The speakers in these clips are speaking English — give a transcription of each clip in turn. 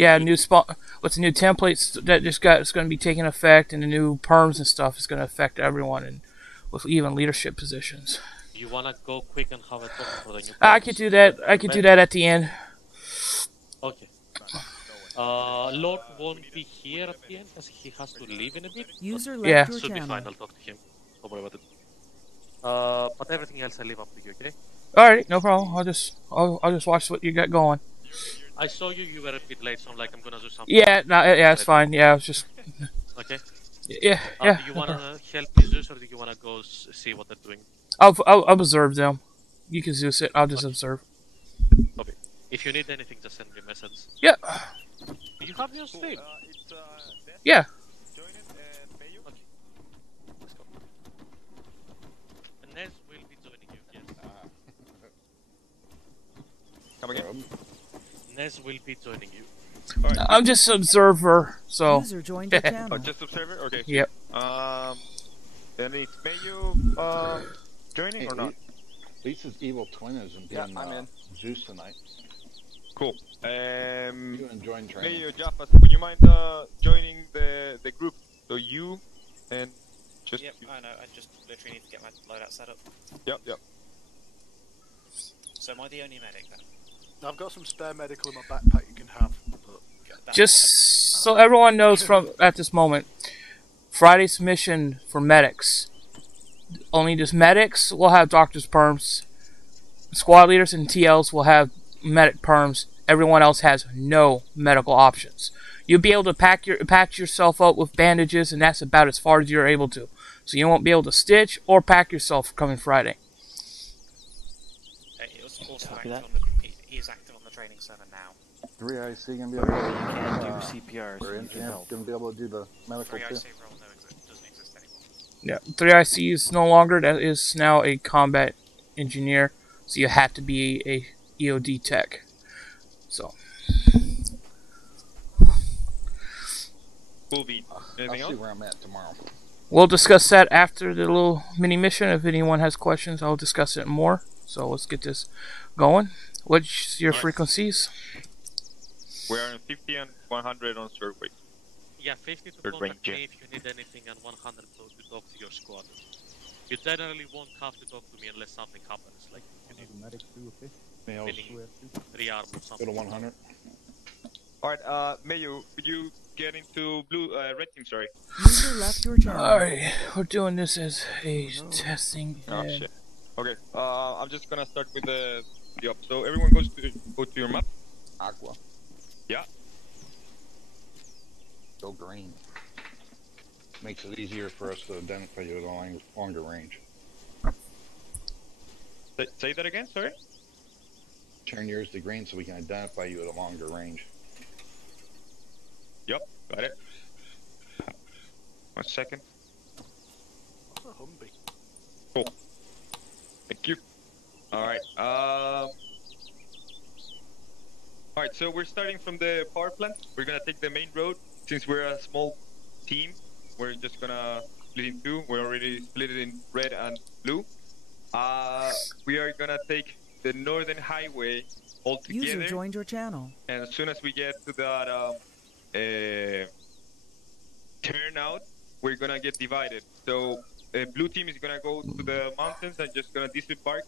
Yeah, new spot with the new templates that just got, it's going to be taking effect, and the new perms and stuff is going to affect everyone, and with even leadership positions. You wanna go quick and have a talk for the new perms? I could do that. I could do that at the end. Okay. Lord won't be here at the end as he has to leave in a bit. User left Yeah. your Should be channel. fine. I'll talk to him. Don't worry about it. But everything else I leave up to you. Okay? All right, no problem. I'll just watch what you got going. I saw you were a bit late, so I'm like, I'm gonna do something. Yeah, no, yeah, it's fine. Yeah, it's just. Okay. Yeah. Do you wanna help Zeus, or do you wanna go see what they're doing? I'll observe them. You can Zeus it. I'll just observe. Okay. If you need anything, just send me a message. Yeah. You have your stream. Yeah. Okay. Let's go. And Nez will be joining you. Yes. Come again? Nez will be joining you. All right. I'm just an observer, so. User joined your channel. Oh, just observer? Okay. Yep. Then it's Mayu joining or not? Lisa's evil twin isn't being I'm in. Zeus tonight. Cool. You and join training. Mayu, Jaffas, would you mind joining the group? So you and just. Yep, I know. I just literally need to get my loadout set up. Yep. So am I the only medic then? I've got some spare medical in my backpack you can have. Just so everyone knows from at this moment, Friday's mission for medics. Only just medics will have doctors perms. Squad leaders and TLs will have medic perms. Everyone else has no medical options. You'll be able to patch yourself up with bandages, and that's about as far as you're able to. So you won't be able to stitch or pack yourself coming Friday. It was also active he is active on the training server now. 3IC gonna be able to You can't do CPR, so you need help. gonna be able to do the medical 3IC too. role doesn't exist anymore. Yeah, 3IC is no longer. That is now a combat engineer. So you have to be a EOD tech. So. Cool beat. I'll Anything see else? where I'm at tomorrow. We'll discuss that after the little mini mission. If anyone has questions, I'll discuss it more. So let's get this going. What's your frequencies? We are in 50 and 100 on survey. Yeah, 50 to Third contact range, me if you need anything, and 100 to talk to your squad. You generally won't have to talk to me unless something happens, like you need Medics do Males. Rearm or something. Go to 100. Alright, Mayu, could you get into red team, sorry? User left your channel. Alright, we're doing this as a testing. Oh shit. Okay, I'm just gonna start with the up. So everyone go to your map. Aqua. Yeah. Go green. Makes it easier for us to identify you at a longer range. Say that again, sorry? Turn yours to green so we can identify you at a longer range. Yep, got it. 1 second. A Humvee. Cool. Thank you. Alright, Alright, so we're starting from the power plant. We're gonna take the main road. Since we're a small team, we're just gonna split in two. We're already split in red and blue. We are gonna take the northern highway all together. User joined your channel. And as soon as we get to that turnout, we're gonna get divided. So blue team is gonna go to the mountains and just gonna disembark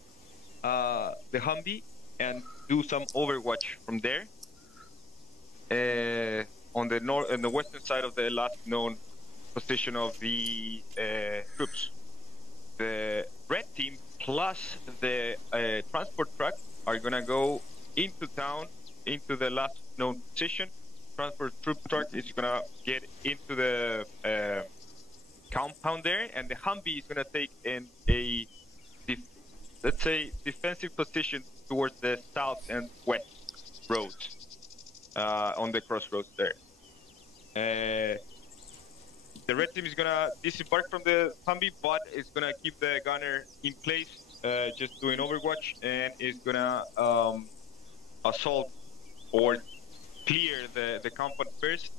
the Humvee and do some overwatch from there. On the north and the western side of the last known position of the troops. The red team plus the transport truck are gonna go into town, into the last known position. Transport troop truck is gonna get into the compound there, and the Humvee is gonna take in a, let's say, defensive position towards the south and west roads, on the crossroads there. The red team is gonna disembark from the Humvee, but it's gonna keep the gunner in place, just doing overwatch, and is gonna assault or clear the compound first,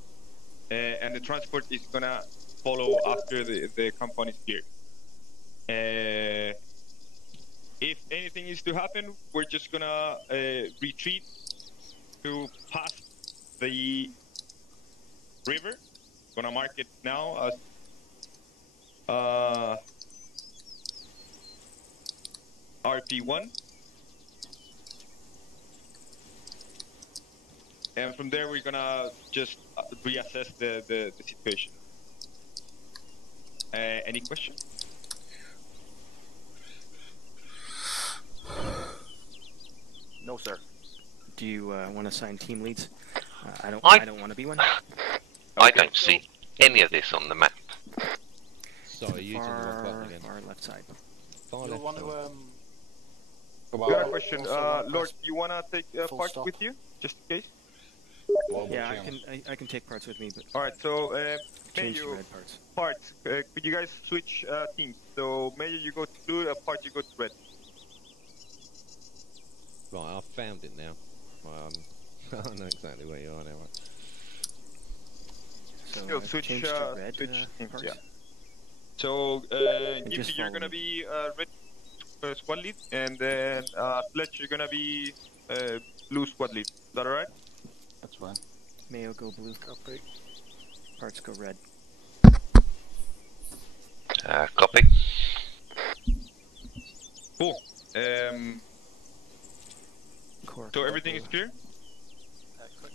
and the transport is gonna follow after the compound is cleared. If anything is to happen, we're just gonna retreat to past the river. Gonna mark it now as RP1. And from there, we're gonna just reassess the situation. Any questions? No, sir. Do you want to assign team leads? I don't want to be one. I don't see any of this on the map. Sorry, using the wrong button again. Far left side. Far You'll left want side. to Got a question, also Lord. You wanna take full parts stop. with you, just in case? Yeah, I can take parts with me, but All right. So, change to Mayu, red parts. parts. Could you guys switch teams? So, Mayu, you go to blue. Parts, you go to red. Right, I've found it now. I know exactly where you are now. Right? So Still switch change to red switch teams. parts. Yeah. So, just Gibby, you're follow gonna me. be red squad lead, and then Fletch, you're gonna be blue squad lead. Is that alright? That's fine. Mayo go blue. Copy. Parts go red. Copy. Cool. Core So go everything blue. is clear?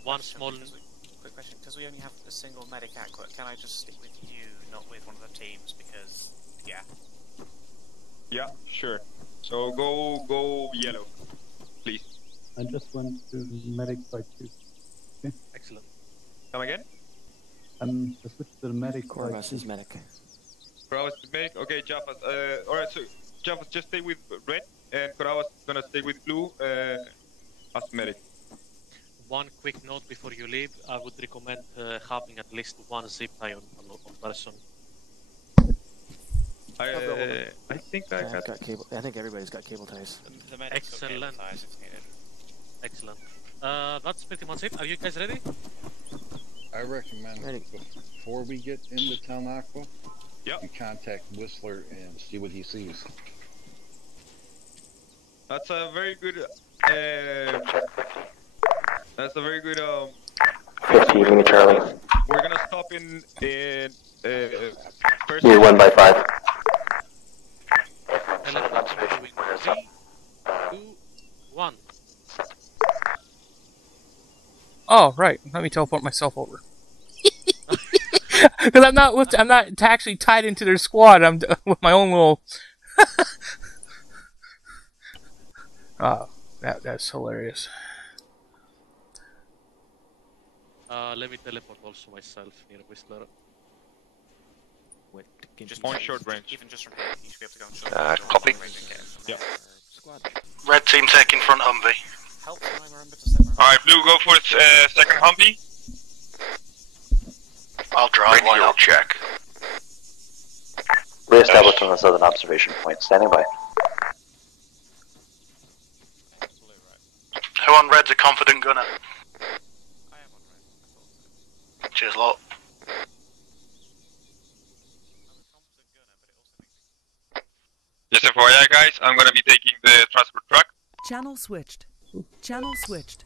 One small. Quick question, because we only have a single medic aqua, can I just stick with you, not with one of the teams? Because, yeah. Yeah, sure. So go yellow, please. I just went to medic by 2. Excellent. Come again? I switched to the medic by Corvus 2. is medic. Koravas to medic. Okay, Jaffas. Alright, so Jaffas, just stay with red, and Koravas is gonna stay with blue as medic. One quick note before you leave, I would recommend having at least one zip tie on person. I think I I've got. got cable. I think everybody's got cable ties. The medic's got cable Excellent. ties if needed. Excellent. That's pretty much it. Are you guys ready? I recommend Ready. before we get into Town Aqua, Yep. you contact Whistler and see what he sees. That's a very good. That's a very good. 15 Charlie. We're gonna stop in first. You won by 5. Electric moving. 3, 2, 1. Oh, right. Let me teleport myself over. Because I'm not actually tied into their squad. I'm with my own little. Oh, that's hilarious. Let me teleport also myself near Whistler. Wait, Just on short range. Even just from here, you should be able to go on short range. Copy. Yep. Squad. Red team taking front Humvee. Help when I remember to step around. Alright, blue, go for second Humvee. I'll drive. Why not? Check. Re-established on the southern observation point. Standing by. Who on red's a confident gunner? I am on red. I thought so. Cheers, lot. I'm a confident gunner, but it also makes me... Just FYI, guys, I'm gonna be taking the transport truck. Channel switched. Channel switched.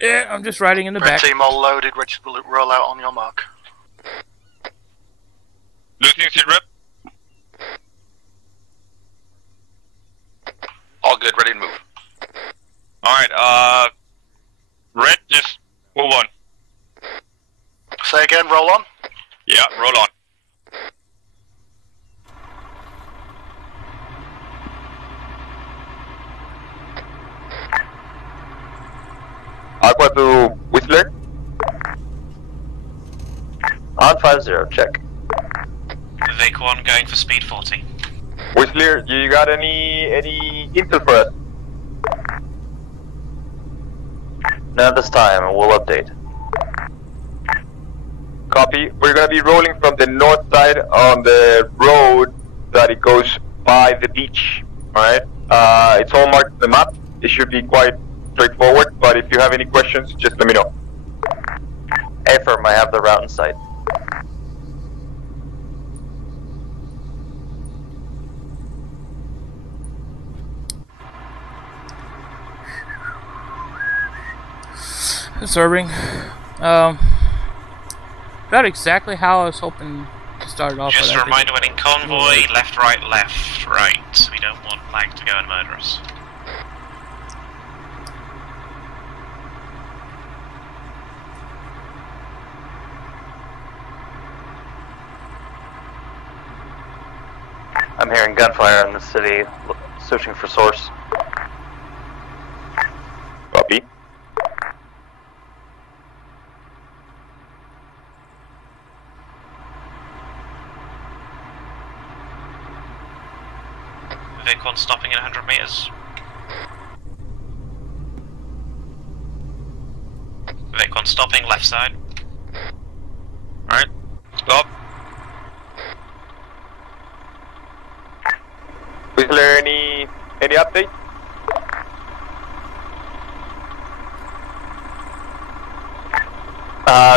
Yeah, I'm just riding in the Red back. team all loaded, ready to roll out on your mark. Blue team's in rep. All good, ready to move. Alright, red, just move on. Say again, roll on. Yeah, roll on. Aqua to Whistler. On 5-0, check. Vic 1 going for speed 40. Whistler, you got any intel for us? None at this time, we'll update. Copy. We're gonna be rolling from the north side on the road that it goes by the beach. Alright? It's all marked on the map. It should be quite straightforward, but if you have any questions, just let me know. Affirm, I have the route in sight. Serving. Not exactly how I was hoping to start it off. Just but a reminder, when in convoy, left, right, left, right. We don't want flag to go and murder us. I'm hearing gunfire in the city, searching for source. Copy. Vic 1 stopping in 100 meters. Vic 1 stopping, left side. Alright, stop. Whistler, any update?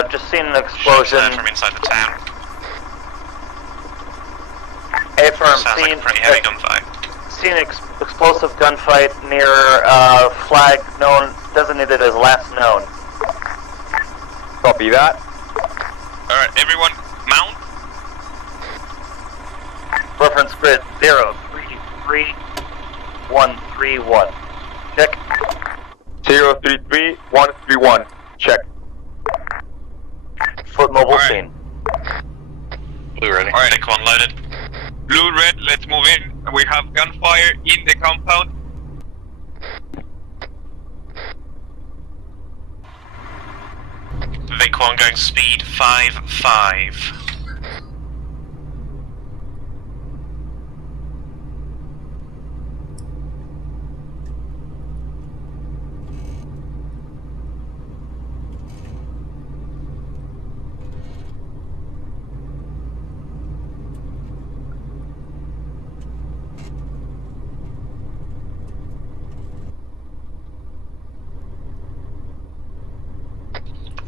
Just seen an explosion. From inside the town. Affirm, Sounds seen, like a pretty heavy gunfight. Seen explosive gunfight near flag known, designated as last known. Copy that. Alright, everyone, mount. Reference grid 033131. Check. 033131. Check. Foot mobile scene. Blue ready. Alright, Vic 1 loaded. Blue, red, let's move in. We have gunfire in the compound. Vic 1 going speed 5-5.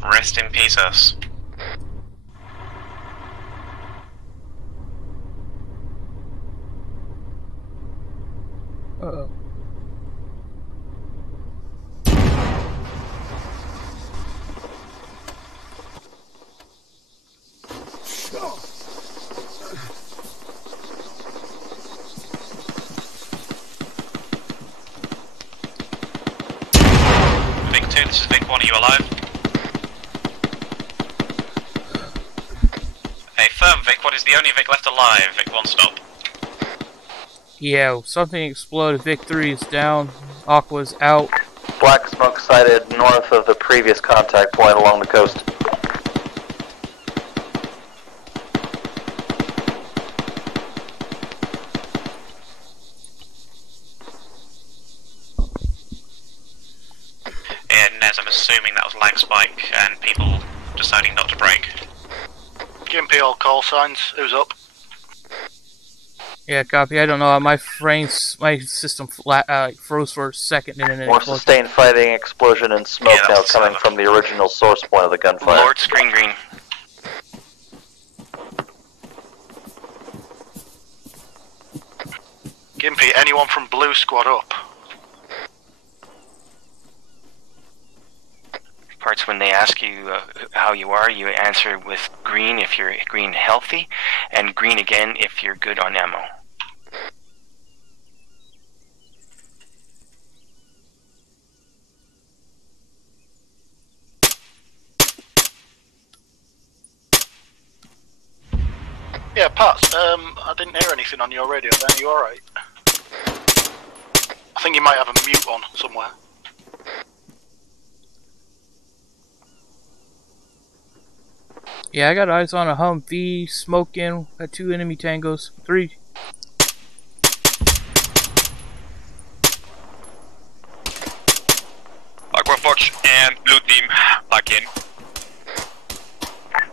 Rest in peace, us. Uh-oh. Vic 2, this is Vic 1, are you alive? Hey, firm, Vic 1 is the only Vic left alive. Vic 1, stop. Yeah, something exploded. Vic 3 is down. Aqua's out. Black smoke sighted north of the previous contact point along the coast. And Nez, I'm assuming that was lag spike and people deciding not to brake. Gimpy, all call signs. Who's up? Yeah, copy. I don't know. My system froze for a second and then it More exploded. sustained fighting, explosion, and smoke Yeah, now that's coming from the original source point of the gunfire. Lord, screen green. Gimpy, anyone from Blue Squad up? Parts when they ask you how you are, you answer with green if you're green healthy, and green again if you're good on ammo. Yeah, Pats, I didn't hear anything on your radio then. Are you alright? I think you might have a mute on somewhere. Yeah, I got eyes on a Humvee, smoking, got 2 enemy tangos, 3. Aqua Fox and blue team back in.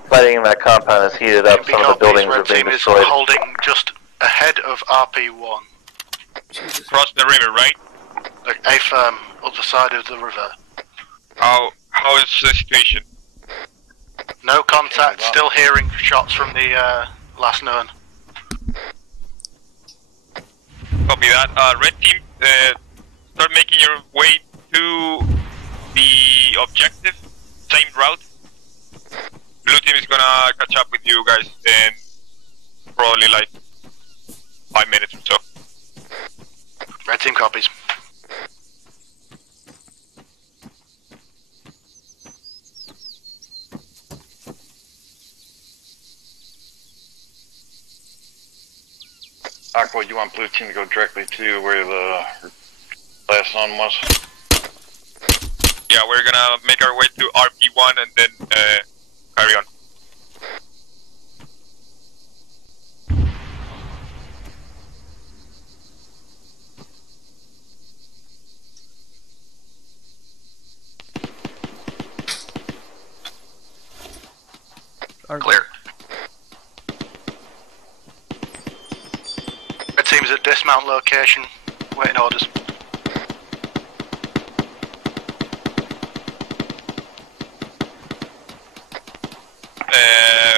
Fighting in that compound is heated up. Some of the buildings are being Red team is destroyed. holding just ahead of RP1. Cross the river, right? A firm, other side of the river. How is the situation? No contact, still hearing shots from the last known. Copy that. Red team, start making your way to the objective. Same route. Blue team is gonna catch up with you guys in probably like 5 minutes or so. Red team copies. Aqua, you want blue team to go directly to where the last zone was? Yeah, we're gonna make our way to RP1 and then carry on. Clear. Red team's at dismount location, waiting orders.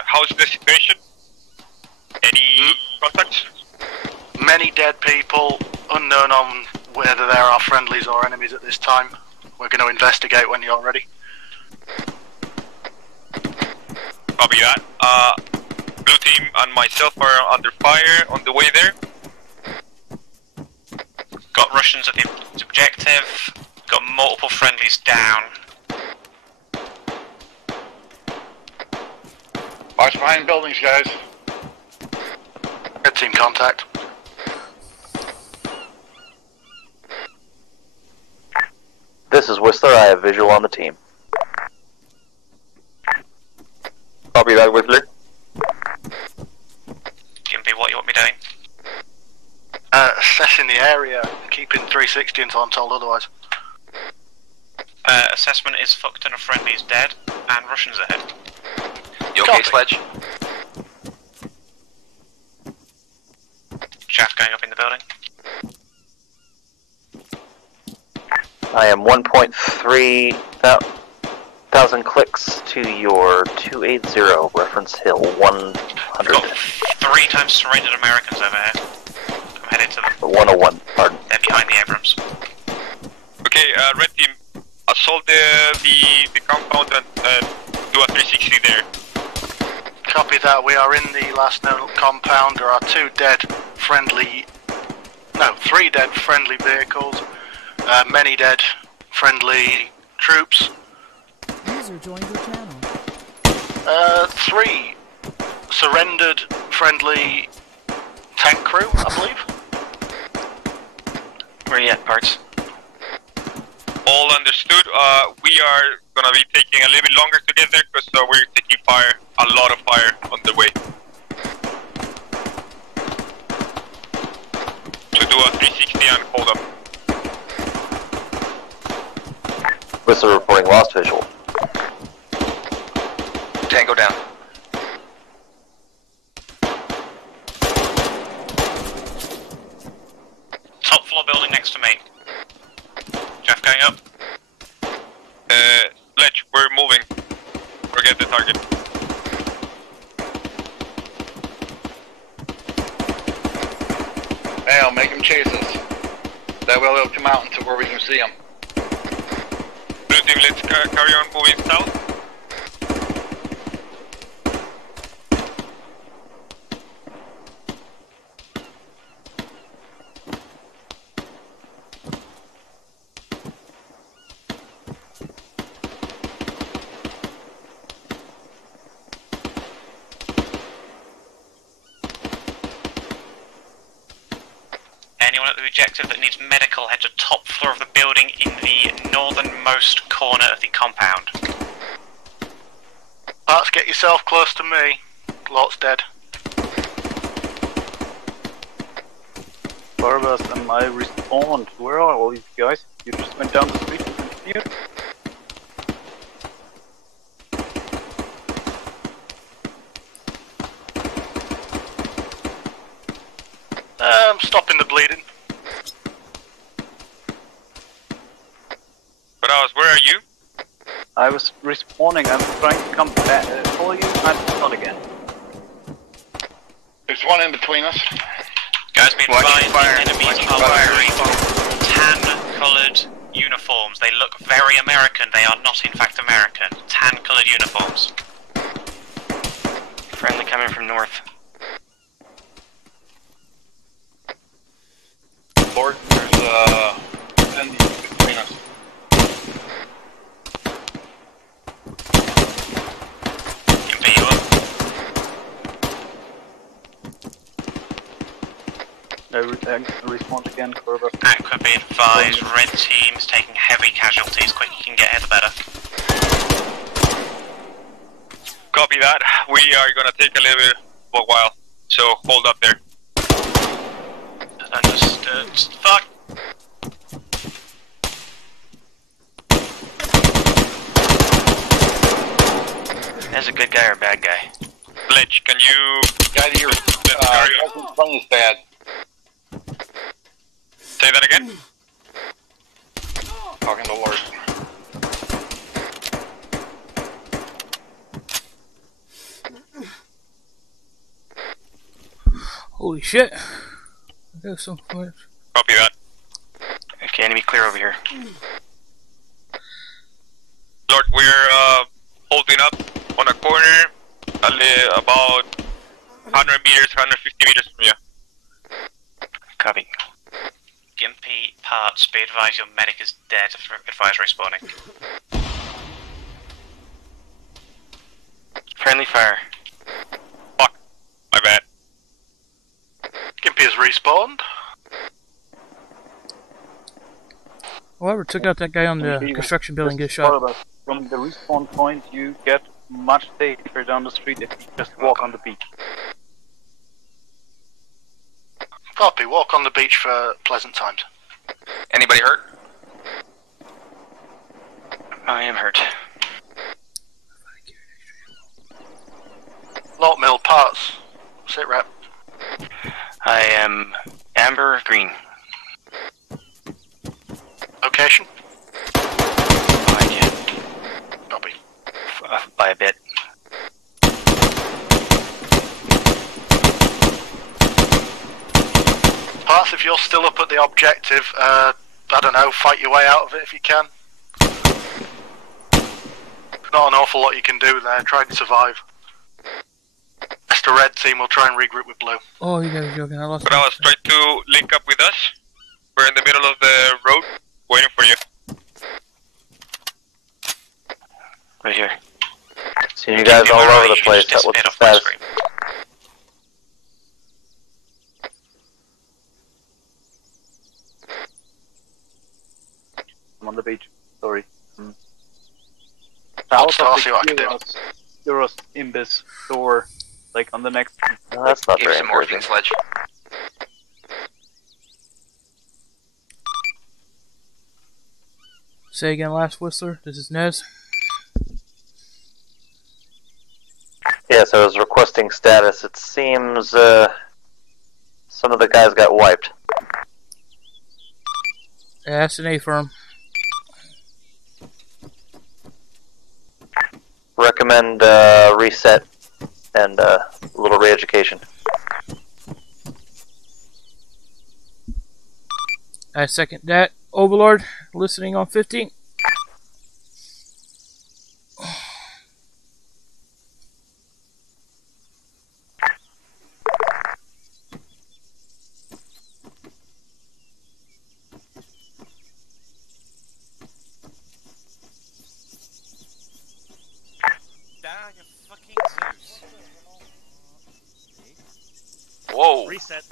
How's the situation? Any contacts? Many dead people, unknown on whether there are friendlies or enemies at this time. We're going to investigate when you're ready. Copy that. Blue team and myself are under fire on the way there. Got Russians at the objective. Got multiple friendlies down. Watch behind buildings, guys. Red team contact. This is Whistler. I have visual on the team. Copy that, Whistler. GMP, what you want me doing? Assessing the area, keeping 360 until I'm told otherwise. Assessment is fucked and a friendly is dead, and Russians ahead. You okay, Sledge? Shaft going up in the building. I am 1.3 thousand clicks to your 280 reference hill 100. Got 3 times surrendered Americans over here. I'm headed to them. 101, pardon. They're behind the Abrams. Okay, red team, assault the compound and do a 360 there. Copy that, we are in the last known compound. There are 3 dead friendly vehicles, many dead friendly troops. User joined your channel. 3 surrendered friendly tank crew, I believe. Where are you at, parts? All understood. We are gonna be taking a little bit longer to get there because we're taking fire, a lot of fire on the way. To do a 360 and hold up. Whistler reporting lost visual. Tango down. Top floor building next to me. Jeff going up. Sledge, we're moving. Forget the target. Hey, I'll make them chase us. That way they'll come out until where we can see them. Blue team, let's carry on moving south. Anyone at the objective that needs medical, head to top floor of the building in the northernmost corner of the compound. Let's get yourself close to me. Lot's dead. Barbas and I respawned. Where are all these guys? You just went down the street and continued? I'm stopping the bleeding. But where are you? I was respawning. I'm trying to come back. Follow you. I'm not again. There's one in between us. Guys, be advised, the enemies are wearing tan-coloured uniforms. They look very American. They are not, in fact, American. Tan-coloured uniforms. Friendly coming from north. Lord, there's enemy between us. Gimpy, you up? Respond again, Corber. Aqua, be advised, red team's taking heavy casualties. Quick you can get here, the better. Copy that. We are gonna take a little bit of a while, so hold up there. Understood. Fuck! That's a good guy or a bad guy? Sledge, can you... Guy to your tongue is bad. Say that again? Talking to Lord. Holy shit. There's some footage. Copy that. Okay, enemy clear over here. Lord, we're holding up on a corner about 100 meters, 150 meters from you. Copy. Gimpy, parts, be advised your medic is dead. Advise respawning. Friendly fire. Fuck. My bad. Gimpy has respawned. Whoever took out that guy on the construction building gets shot. From the respawn point, you get much safer down the street if you just walk on the beach. Copy, walk on the beach for pleasant times. Anybody hurt? I am hurt. Lot mill parts. Sit rep. I am Amber Green. Location? Behind you. Copy. By a bit. Parts, if you're still up at the objective, I don't know, fight your way out of it if you can. Not an awful lot you can do there, try and survive. Rest of red team will try and regroup with blue. Oh, you guys are joking. I lost But I was trying to link up with us. We're in the middle of the road, waiting for you. Right here. Seeing you guys all over the place. What's the status? I'm on the beach. Sorry. I'll South of see what I can do. Euros Imbis door, like on the next. No, that's not Give very some morphine, encouraging. Sledge. Say again, last Whistler. This is Nez. Yes, I was requesting status. It seems some of the guys got wiped. Yeah, that's an A firm. Recommend reset and a little re-education. I second that. Overlord, listening on 15. Whoa! Reset.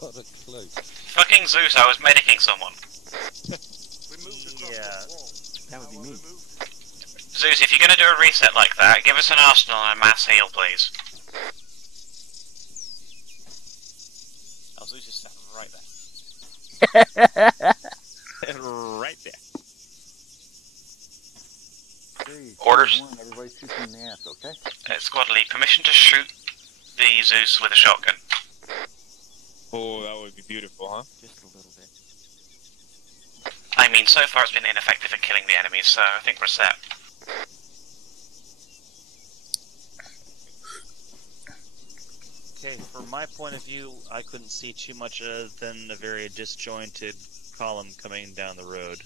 Got a clue. Fucking Zeus, I was medicing someone. Yeah, that would be me. Zeus, if you're gonna do a reset like that, give us an arsenal and a mass heal, please. Oh, Zeus is standing right there. Right there. Orders. Everybody shoot in the ass, okay? Squad lead, permission to shoot the Zeus with a shotgun. Oh, that would be beautiful, huh? Just a little bit. I mean, so far it's been ineffective at killing the enemies, so I think we're set. Okay, from my point of view, I couldn't see too much other than a very disjointed column coming down the road,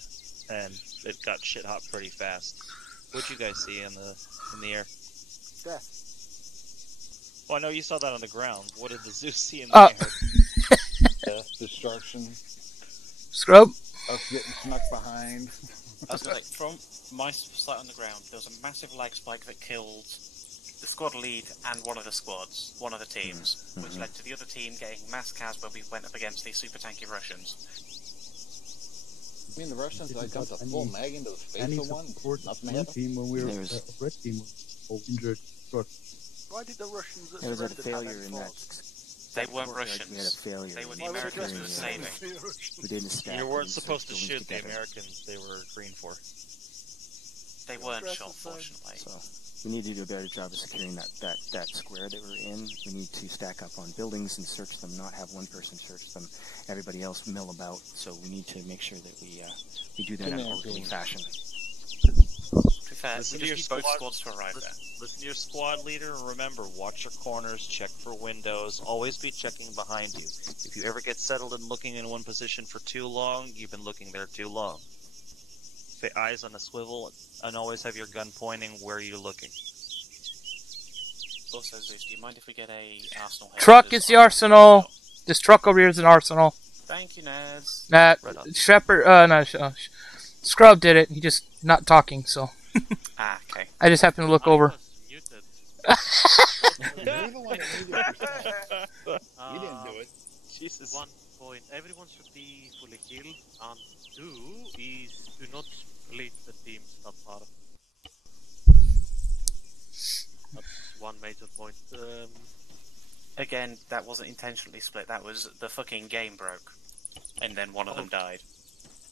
and it got shit hot pretty fast. What'd you guys see in the air? Death. Well, I know you saw that on the ground. What did the Zeus see in the air? Death, destruction. Scrub. Us getting snuck behind. I was gonna say, from my sight on the ground, there was a massive lag spike that killed the squad lead and one of the squads, one of the teams, which led to the other team getting mass cas where we went up against the super tanky Russians. You mean the Russians like dumped a full mag into the face Any of one? support Nothing one happened? team when we were red team was injured. Short. Why did the Russians that There was a surrendered failure have in that that. fault? They weren't courtyard, Russians. We had a failure. They were the in Americans we were securing, saving. within the stack. You of weren't these supposed to buildings shoot the together. Americans they were green for. They weren't shot, fortunately. So we need to do a better job of securing that square that we're in. We need to stack up on buildings and search them, not have one person search them, everybody else mill about. So we need to make sure that we do that in an orderly fashion. To be fair, we just need both squads to arrive there. Listen to your squad leader, and remember, watch your corners, check for windows, always be checking behind you. If you ever get settled and looking in one position for too long, you've been looking there too long. Eyes on a swivel, and always have your gun pointing where you're looking. Also, Zeus, do you mind if we get a Arsenal head? Truck is the arsenal. This truck over here is an arsenal. Thank you, Naz. Shepard, Scrub did it. He just not talking, so. Okay. I just happened to look over. You didn't do it. Jesus. 1 point. Everyone should be fully healed. And 2 is do not split the teams that far. That's one major point. Again, that wasn't intentionally split. That was the fucking game broke, and then one of them died.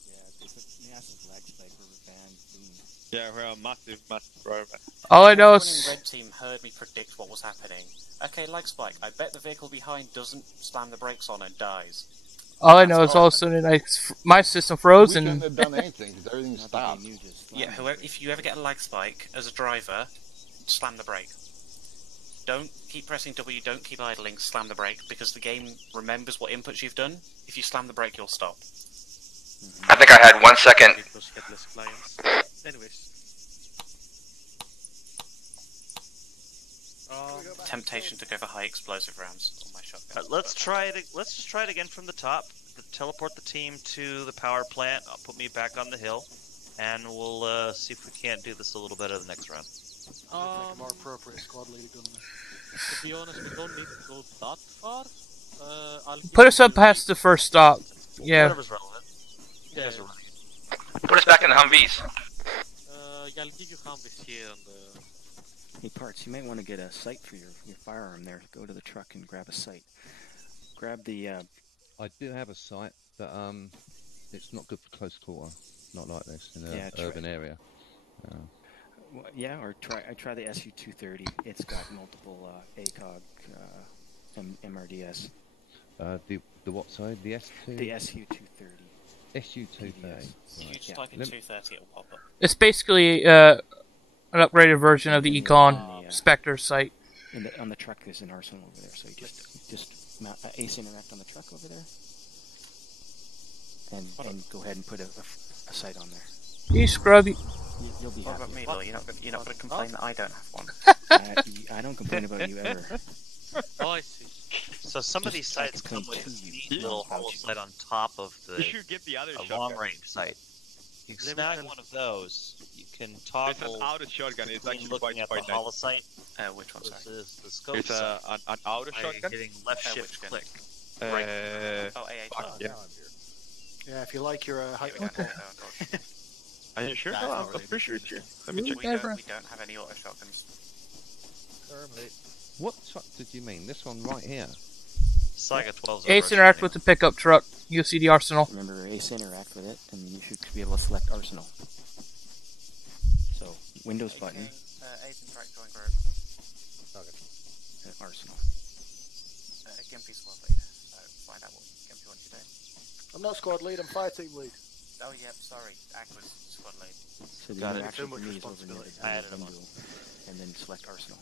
Yeah, it's a massive lag spike where we're banned. Boom. Yeah, we're a massive rover. All I know Everyone is in red team heard me predict what was happening. Okay, lag spike. I bet the vehicle behind doesn't slam the brakes on and dies. all I know is all of a sudden my system froze We and couldn't have done anything because everything stopped. Yeah, if you ever get a lag spike as a driver, slam the brake. Don't keep pressing W, don't keep idling, slam the brake, because the game remembers what inputs you've done. If you slam the brake, you'll stop. I think I had 1 second. Anyways. Temptation to go for high explosive rounds on my shotgun. Let's try it. Let's just try it again from the top. Teleport the team to the power plant. I'll put me back on the hill, and we'll see if we can't do this a little better the next round. Make a more appropriate squad leader, doesn't it? To be honest, we don't need to go that far. I'll put us up past the first stop. Yeah. Whatever's relevant. You guys are running. Put us back in the Humvees. Yeah, I'll give you Humvees here and Hey, Parts, you might want to get a sight for your firearm there. Go to the truck and grab a sight. Grab the... I do have a sight, but it's not good for close quarter. Not like this in an urban area. Yeah, or try the SU-230. It's got multiple ACOG MRDS. The what side? The S2? The SU-230. SU-230. If you just type in 230, it'll pop up. It's basically an upgraded version of the Econ Spectre site. On the truck, there's an arsenal over there, so you just mount, ace interact on the truck over there, and go ahead and put a sight on there. You scrubby. You'll be What happy. about me, Lil? You're not going to complain that I don't have one. I don't complain about you ever. Oh, I see. So some of these sites come with a neat little hollow sight on top of the You should get the other long-range sight. You can snag one of those. You can toggle. It's an auto shotgun. It's actually looking at the quite hollow nice. sight. Which one? This is the scope It's sight. an auto By shotgun. hitting left shift click. Yeah. Yeah, if you like your height. Are you sure? Nah, No, not I'm really. pretty sure it's you. Let me We check. don't have any auto shotguns. What truck did you mean? This one right here? Saga 12's Ace interact with the pickup truck. You'll see the arsenal. Remember, ace interact with it, and you should be able to select arsenal. So, Windows button. Ace interact join group. Arsenal. Gimpy squad lead. So find out what Gimpy wants to do. I'm not squad lead, I'm fire team lead. Oh, yep, sorry. Aqua's squad lead. So the Got it. interaction Too much for me is over near responsibility. the I added them window, and then select arsenal.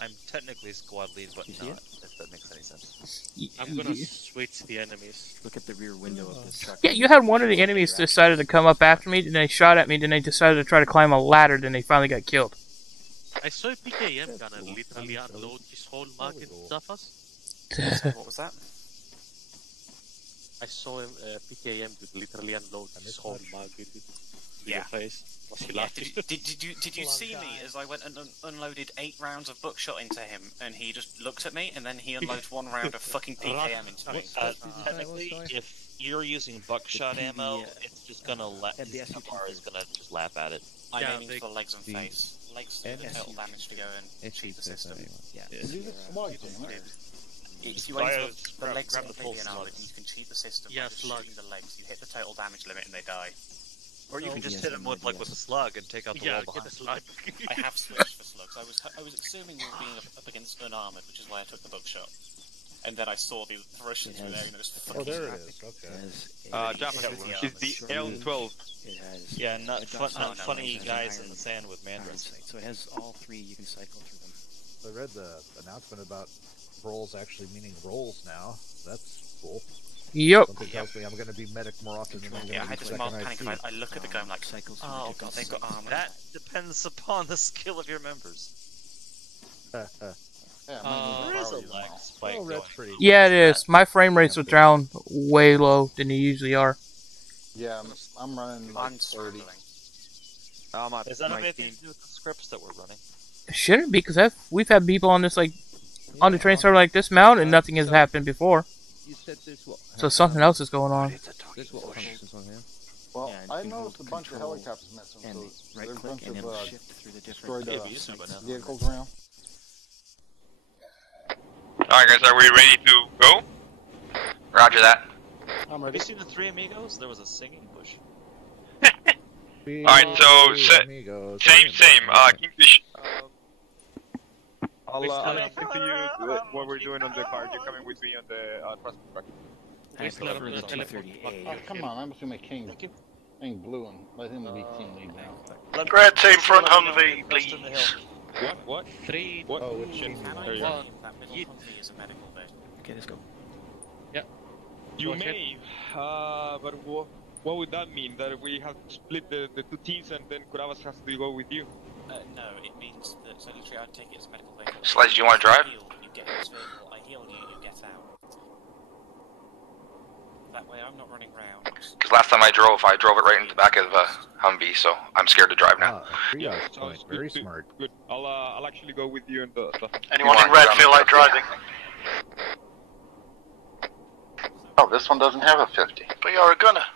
I'm technically squad lead, but not, if that makes any sense. I'm gonna switch the enemies. Look at the rear window of this truck. Yeah, you had one of the enemies decided to come up after me, then they shot at me, then they decided to try to climb a ladder, then they finally got killed. I saw a PKM gunner literally unload his whole mag in Zafas. What was that? I saw him, PKM could literally unload his whole mag in your face. Was he laughing? Did you see me as I went and unloaded 8 rounds of buckshot into him, and he just looked at me, and then he unloads 1 round of fucking PKM into me? Technically, if you're using buckshot ammo, it's just gonna the SMR is gonna just laugh at it. I'm aiming for the legs and face. Legs do the total damage to go and cheat the system. Yeah. If you aim for the legs completely unarmored, you can cheat the system by just shooting the legs. You hit the total damage limit and they die. Or you can just hit them with a slug and take out the wall behind. Get the slug. I have switched for slugs. I was assuming we were being up against unarmored, which is why I took the buckshot. And then I saw the Russians were there, and it was fucking. Oh, there it is. Okay. Jaffa is the L12. Yeah, not funny guys in the sand with mandarins. So it has all 3. You can cycle through them. I read the announcement about roles actually meaning roles now. That's cool. Yep. Something tells me I'm going to be medic more often than I'm going to be I had this mild panic. I look at the guy, I'm like, oh god, they've got armor. That depends upon the skill of your members. There is a lag spike going. Yeah, it is. My frame rates are down way low than they usually are. Yeah, I'm running like 30. Does that have anything to do with the scripts that we're running? It shouldn't be, because we've had people on this, like, on the train server like this mount, and nothing has happened before. You said this what? So something else is going on. This what is on here? Well, I noticed a bunch of helicopters missing, so there's a bunch of destroyed vehicles around. Alright guys, are we ready to go? Roger that. Have you seen the 3 amigos? There was a singing bush. Alright, so same, Kingfish. I'll explain to you what we're doing on the car. You're coming with me on the transport truck. Come on, I'm assuming King blue and let him be team lead now. Red team front Humvee, please. What? 3, what? Oh, which ship? There you go. Okay, let's go. Yeah. You may, but what would that mean? That we have to split the 2 teams and then Kuravas has to go with you? No, it means that, so literally I'd take it as a medical vehicle. Slice, do you want to drive? You get in this vehicle, I heal you, you get out. That way I'm not running round. Because last time I drove it right into the back of a Humvee, so I'm scared to drive now. Yeah, very smart. Good. I'll actually go with you and the. Anyone in red feel like driving? Oh, this one doesn't have a 50. But you're a gunner.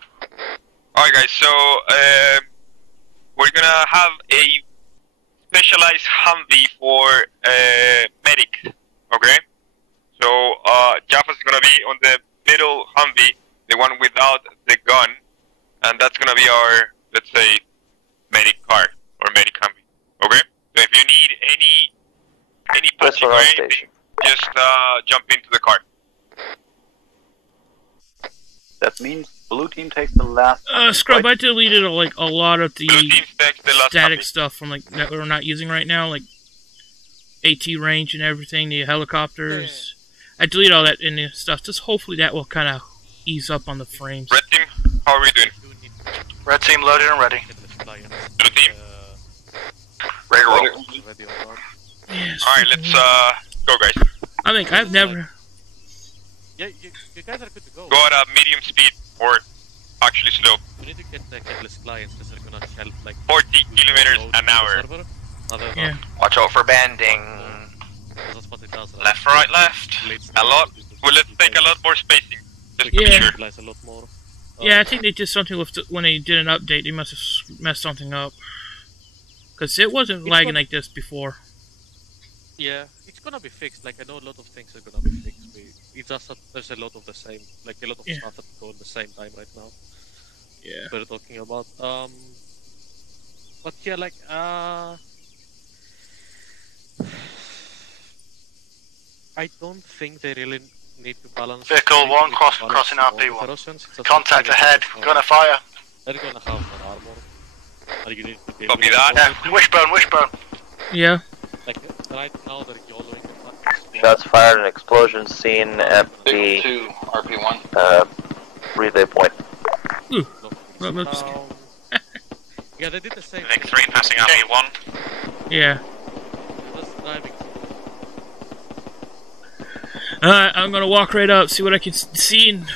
Alright guys, so we're gonna have a specialized Humvee for medic, okay? So Jaffa's gonna be on the middle Humvee, the one without the gun, and that's gonna be our, let's say, medic car or medic Humvee, okay? So if you need any patching or anything, just jump into the car. That means blue team takes the last. Scrub, I deleted a lot of the static stuff from that we're not using right now, like AT range and everything, the helicopters. I deleted all that in the stuff. Just hopefully that will kind of ease up on the frames. Red team, how are we doing? Red team loaded and ready. Blue team, ready to roll. Yes. All right, let's go, guys. I think I've never. Yeah, you guys are good to go. Go at a medium speed, or actually slow. We need to get the Ketless clients because they're gonna shell like 40 kilometers an hour. Yeah. Watch out for bending. Left, right, left. A lot. Well, let's take a lot more spacing. Just to be sure. A lot more. Yeah, I think they did something with when they did an update. They must have messed something up because it wasn't lagging like this before. Yeah, it's gonna be fixed. Like I know a lot of things are gonna be fixed. It's just that there's a lot of the same, like a lot of stuff that go at the same time right now. Yeah. We're talking about. But yeah, like I don't think they really need to balance. Vehicle 1 crossing RP1. Contact ahead. Gonna fire. They're gonna have an armor. Are you need to Copy that. Yeah, wishbone. Yeah. Like right now they're Shots fired and explosion seen at the 2, RP1. relay point. Ooh. Yeah, they did the same. Vic 3 passing RP1. Yeah. That's diving. Alright, I'm gonna walk right up, see what I can see and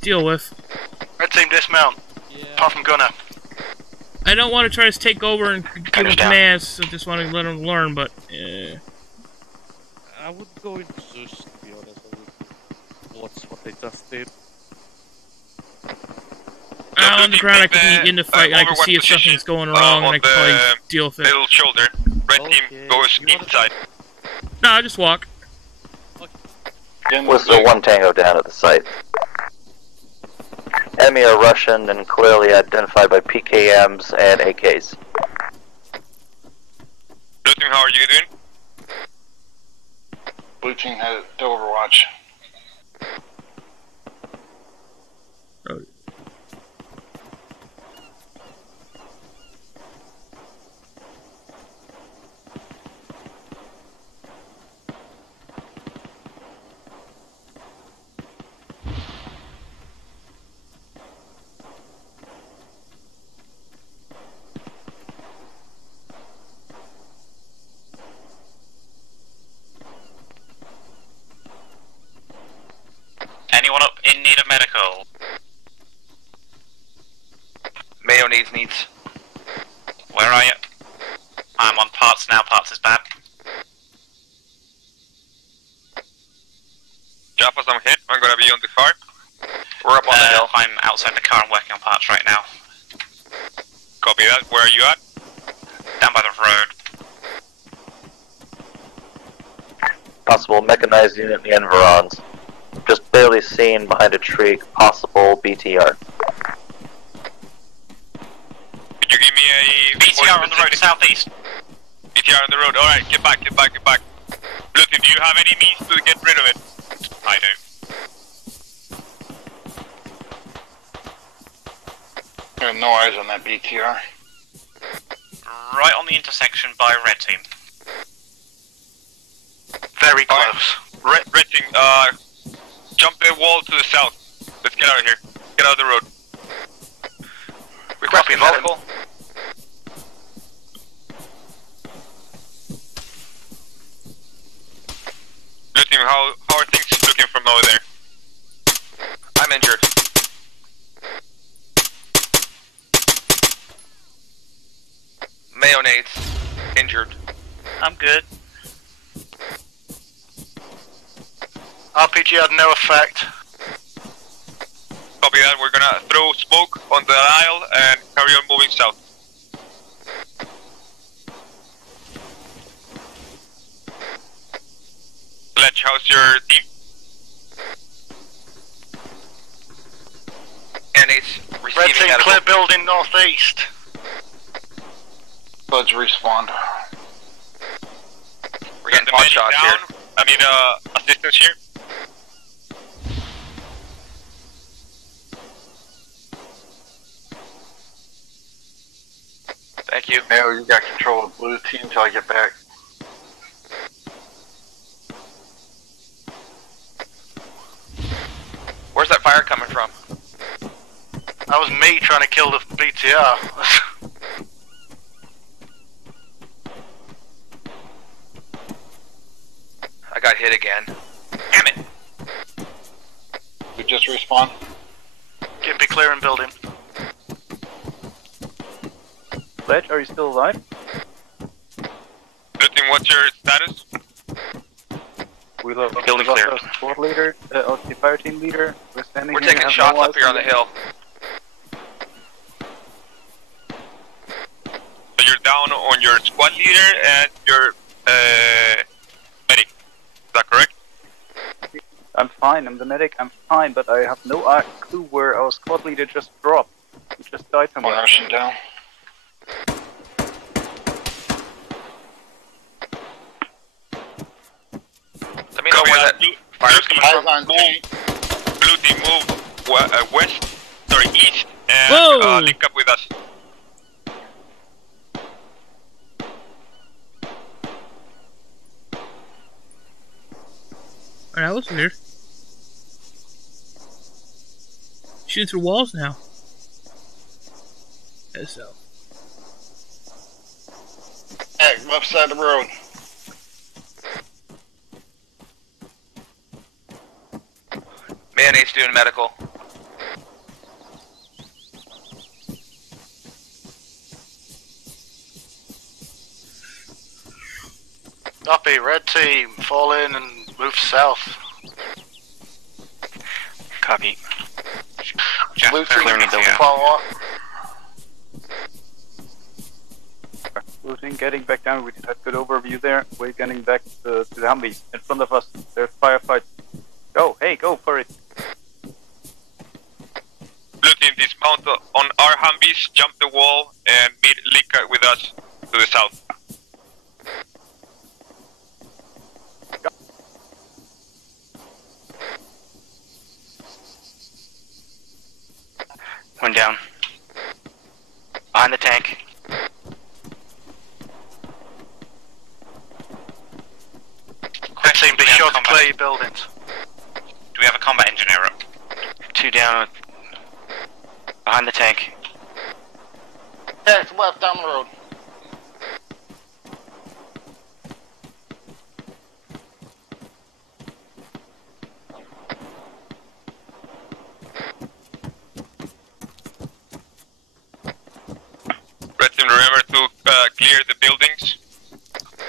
deal with. Red team dismount. Apart from Gunner. I don't want to try to take over and give them commands, so just want to let them learn, but... I would go into Zeus, to be honest. I would watch what they just did. On the ground, I can be in the fight, and I can see if something's going wrong, and I can probably deal with it. Middle shoulder. Red team goes inside. No, I just walk. Was the 1 Tango down at the site? Enemy are Russian and clearly identified by PKMs and AKs. Blue team, how are you doing? Blue team had to overwatch. Anyone up in need of medical? Mayo needs. Where are you? I'm on parts now, parts is bad. Jaffa's I'm hit, I'm gonna be on the car. We're up on the hill. I'm outside the car and working on parts right now. Copy that, where are you at? Down by the road. Possible mechanized unit in the environs. Just barely seen behind a tree, possible BTR. Could you give me a... BTR on the road, southeast. BTR on the road, alright, get back. Blue team, do you have any means to get rid of it? I do. I have no eyes on that BTR. Right on the intersection by red team. Very close. Red team, jump the wall to the south. Let's get out of here. Get out of the road. Requesting medical. Blue team, how are things looking from over there? I'm injured. Mayonnaise. Injured. I'm good. RPG had no effect. Copy that, we're gonna throw smoke on the aisle and carry on moving south. Sledge, how's your team? And it's Red receiving team medical. clear building northeast. Sledge respawned. We're getting pot shots here. I need assistance here. Thank you. Mayo, you got control of blue team until I get back. Where's that fire coming from? That was me trying to kill the BTR. I got hit again. Damn it! You just respawn? Get be clear and building. Sledge, are you still alive? Blue team, what's your status? We lost Building clear. our squad leader, the fire team leader. We're standing We're here. taking have shots no up here on the hill. So you're down on your squad leader and your medic. Is that correct? I'm fine, I'm the medic, I'm fine, but I have no clue where our squad leader just dropped. He just died somewhere. One Russian down. Let me know where that fire's coming from. Blue team move east and link up with us. Oh, that was weird. Shooting through walls now. So. Hey, left side of the road. Mayonnaise doing medical. Copy, red team, fall in and move south. Copy. Blue team, clearing the building. follow up. Blue team getting back down. We had good overview there. We're getting back to the Humvee. In front of us, there's firefight. Go, hey, go for it. Blue team, dismount on our Humvees, jump the wall, and meet Lika with us to the south. One down. Behind the tank. Red team, be sure to clear your buildings. Do we have a combat engineer up? 2 down. Behind the tank. Hey, it's left down the road. Red team, remember to clear the buildings.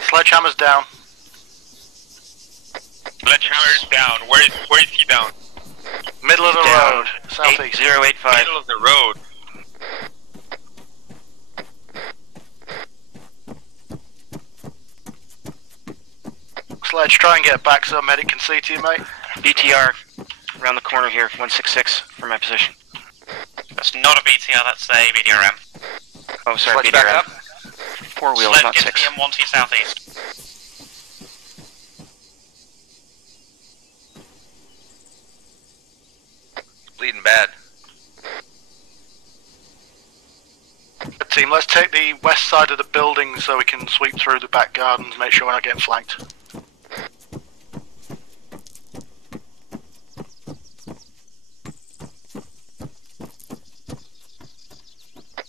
Sledgehammer's down. Sledgehammer's down. Where is he down? Middle of the Down. road, southeast. 8085. Middle of the road. Sledge, try and get back so a medic can see to you, mate. BTR around the corner here, 166 from my position. That's not a BTR, that's a BDRM. Oh, sorry, Sledge back BDRM. up. 4 wheels, Sledge, not get 6. to the M1 to your southeast. Bleeding bad. Red team, let's take the west side of the building so we can sweep through the back gardens, make sure we're not getting flanked.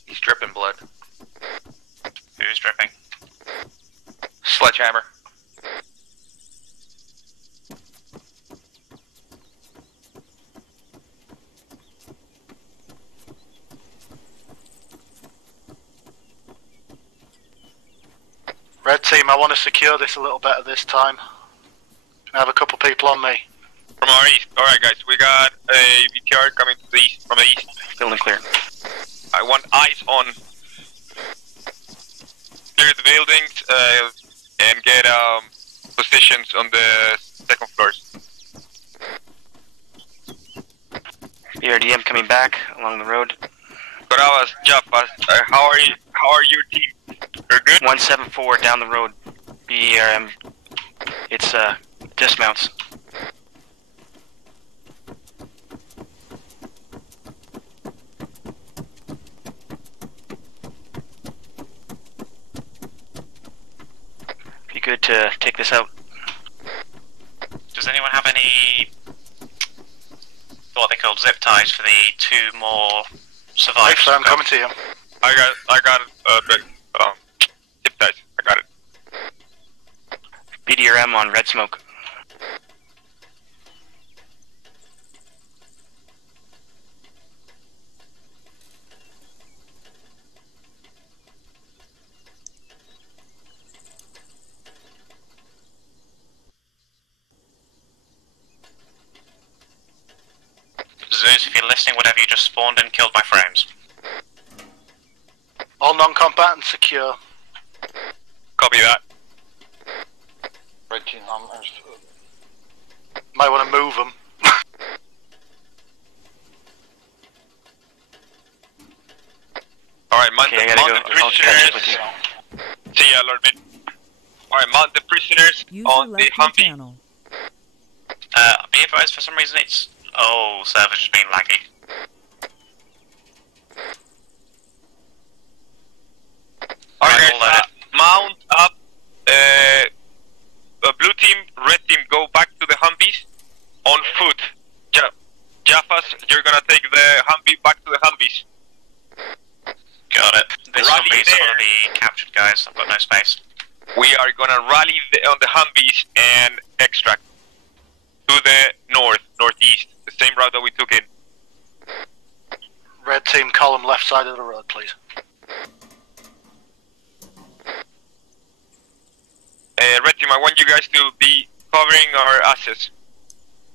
He's dripping blood. Who's dripping? Sledgehammer. Red team, I want to secure this a little better this time. I have a couple people on me. From our east. Alright guys, we got a BTR coming to the east, from the east. Building clear. I want eyes on. Clear the buildings and get positions on the second floors. BRDM coming back along the road. Bravas, Japas, how are your team? You're good? 174 down the road. BRM. It's dismounts. Be good to take this out. Does anyone have any, what they call zip ties for the 2 more survivors? So I'm coming to you. I got zip ties. I got it. BDRM on red smoke. Zeus, if you're listening, whatever you just spawned and killed by frames. All non-combatants secure. Copy that. Red team, Might want to move them. Alright, mount Okay, I the gotta go. I'll catch up with prisoners. you. See ya, Lord Mid. Alright, mount the prisoners User on the left your Humvee. channel. Be advised, for some reason it's... Oh, server's just being laggy. Alright All guys, mount up. Blue team, red team, go back to the Humvees. on foot. Jaffas, you're gonna take the Humvee back to the Humvees. Got it. This Rally Humvee's there. gonna be captured, guys. I've got no space. We are gonna rally on the Humvees and extract to the northeast, the same route that we took in. Red team, column left side of the road, please. Red team, I want you guys to be covering our assets.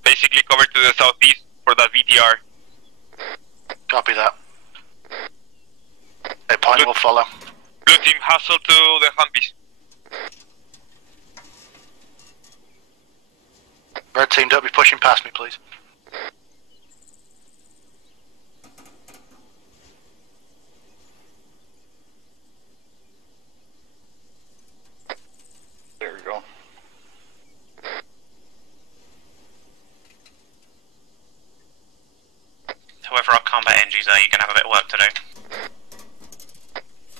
Basically cover to the southeast for that VTR. Copy that. A point will follow. Blue team, hustle to the Humvees. Red team, don't be pushing past me, please. There we go. Whoever our combat NGs are, you're gonna have a bit of work to do.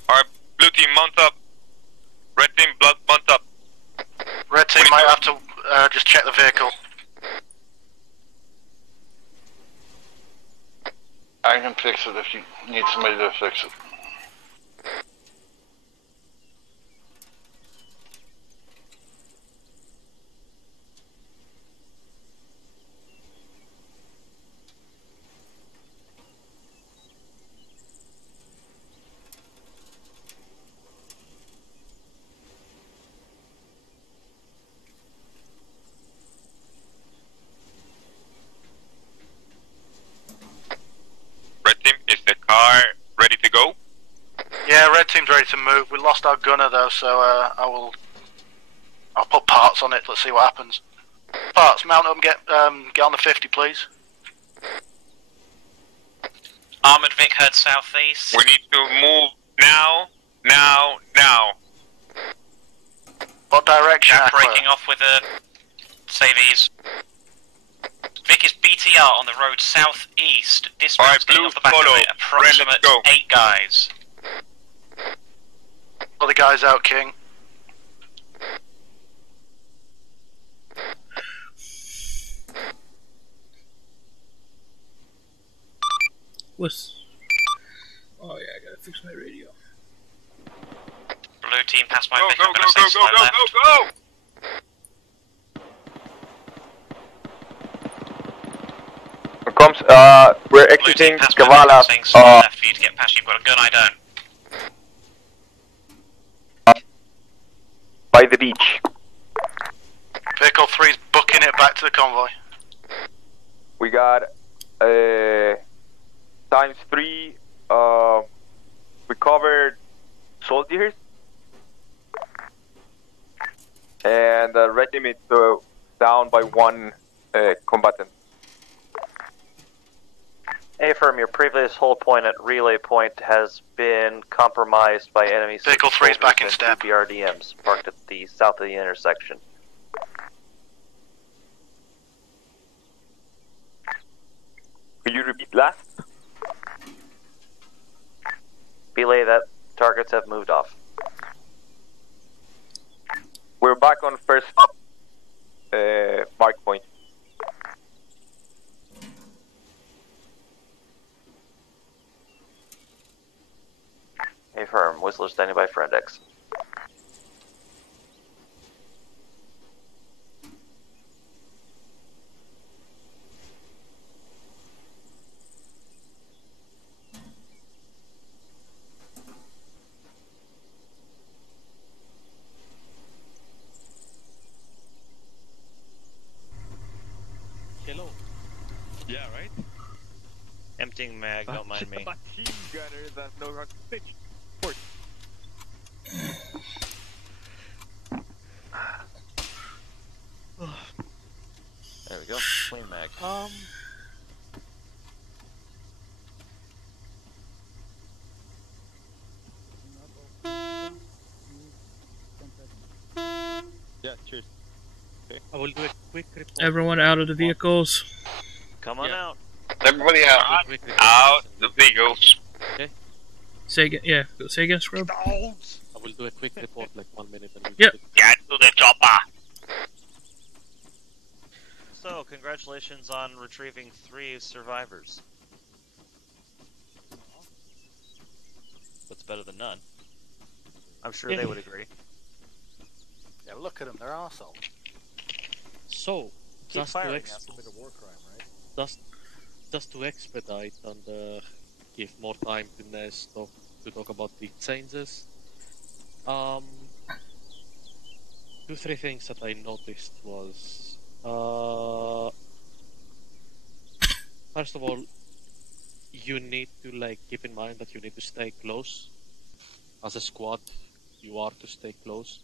Alright, blue team, mount up. Red team, mount up. Red team might have to just check the vehicle. I can fix it if you need somebody to fix it. Red team, is the car ready to go? Yeah, red team's ready to move. We lost our gunner though, so I'll put parts on it. Let's see what happens. Parts, mount up and get on the 50, please. Armoured Vic heard southeast. We need to move now. What direction? Jack breaking off with the savies. Vic is BTR on the road southeast. Dispatch getting off the back of it. Approximate 8 guys. All the guys out, King. Oh yeah, I gotta fix my radio. Blue team pass by Go, Vic. go, I'm gonna go, say go, slow go, left. go, go! Comes, we're exiting Kavala. Saying slow left for you to get past. You've got a gun, I don't. By the beach. Vehicle 3's booking it back to the convoy. We got ×3 recovered soldiers, and the regiment down by 1 combatant. A firm, your previous hold point at relay point has been compromised by enemy Vehicle 3's back in step. BRDMs parked at the south of the intersection. Could you repeat last? Belay that targets have moved off. We're back on first mark point. A firm, Whistler standing by for index. Hello. Yeah, right? Emptying mag, don't mind me. Machine gunners that know how to pitch. Port. There we go. Clean mag. Yeah, cheers. Okay. I will do a quick report. Everyone out of the vehicles. Come on out. Everybody out. Out the vehicles. Okay. Say again, yeah. Say again, Scrub. I will do a quick report, like 1 minute. And Yep. Get to the chopper. So, congratulations on retrieving 3 survivors. That's better than none. I'm sure they would agree. Yeah, look at them, they're arseholes. So, Keep just firing, to that's a war crime, right? just to expedite and give more time to Ness to talk about the changes. 2-3 things that I noticed was first of all, you need to keep in mind that you need to stay close. As a squad, you are to stay close.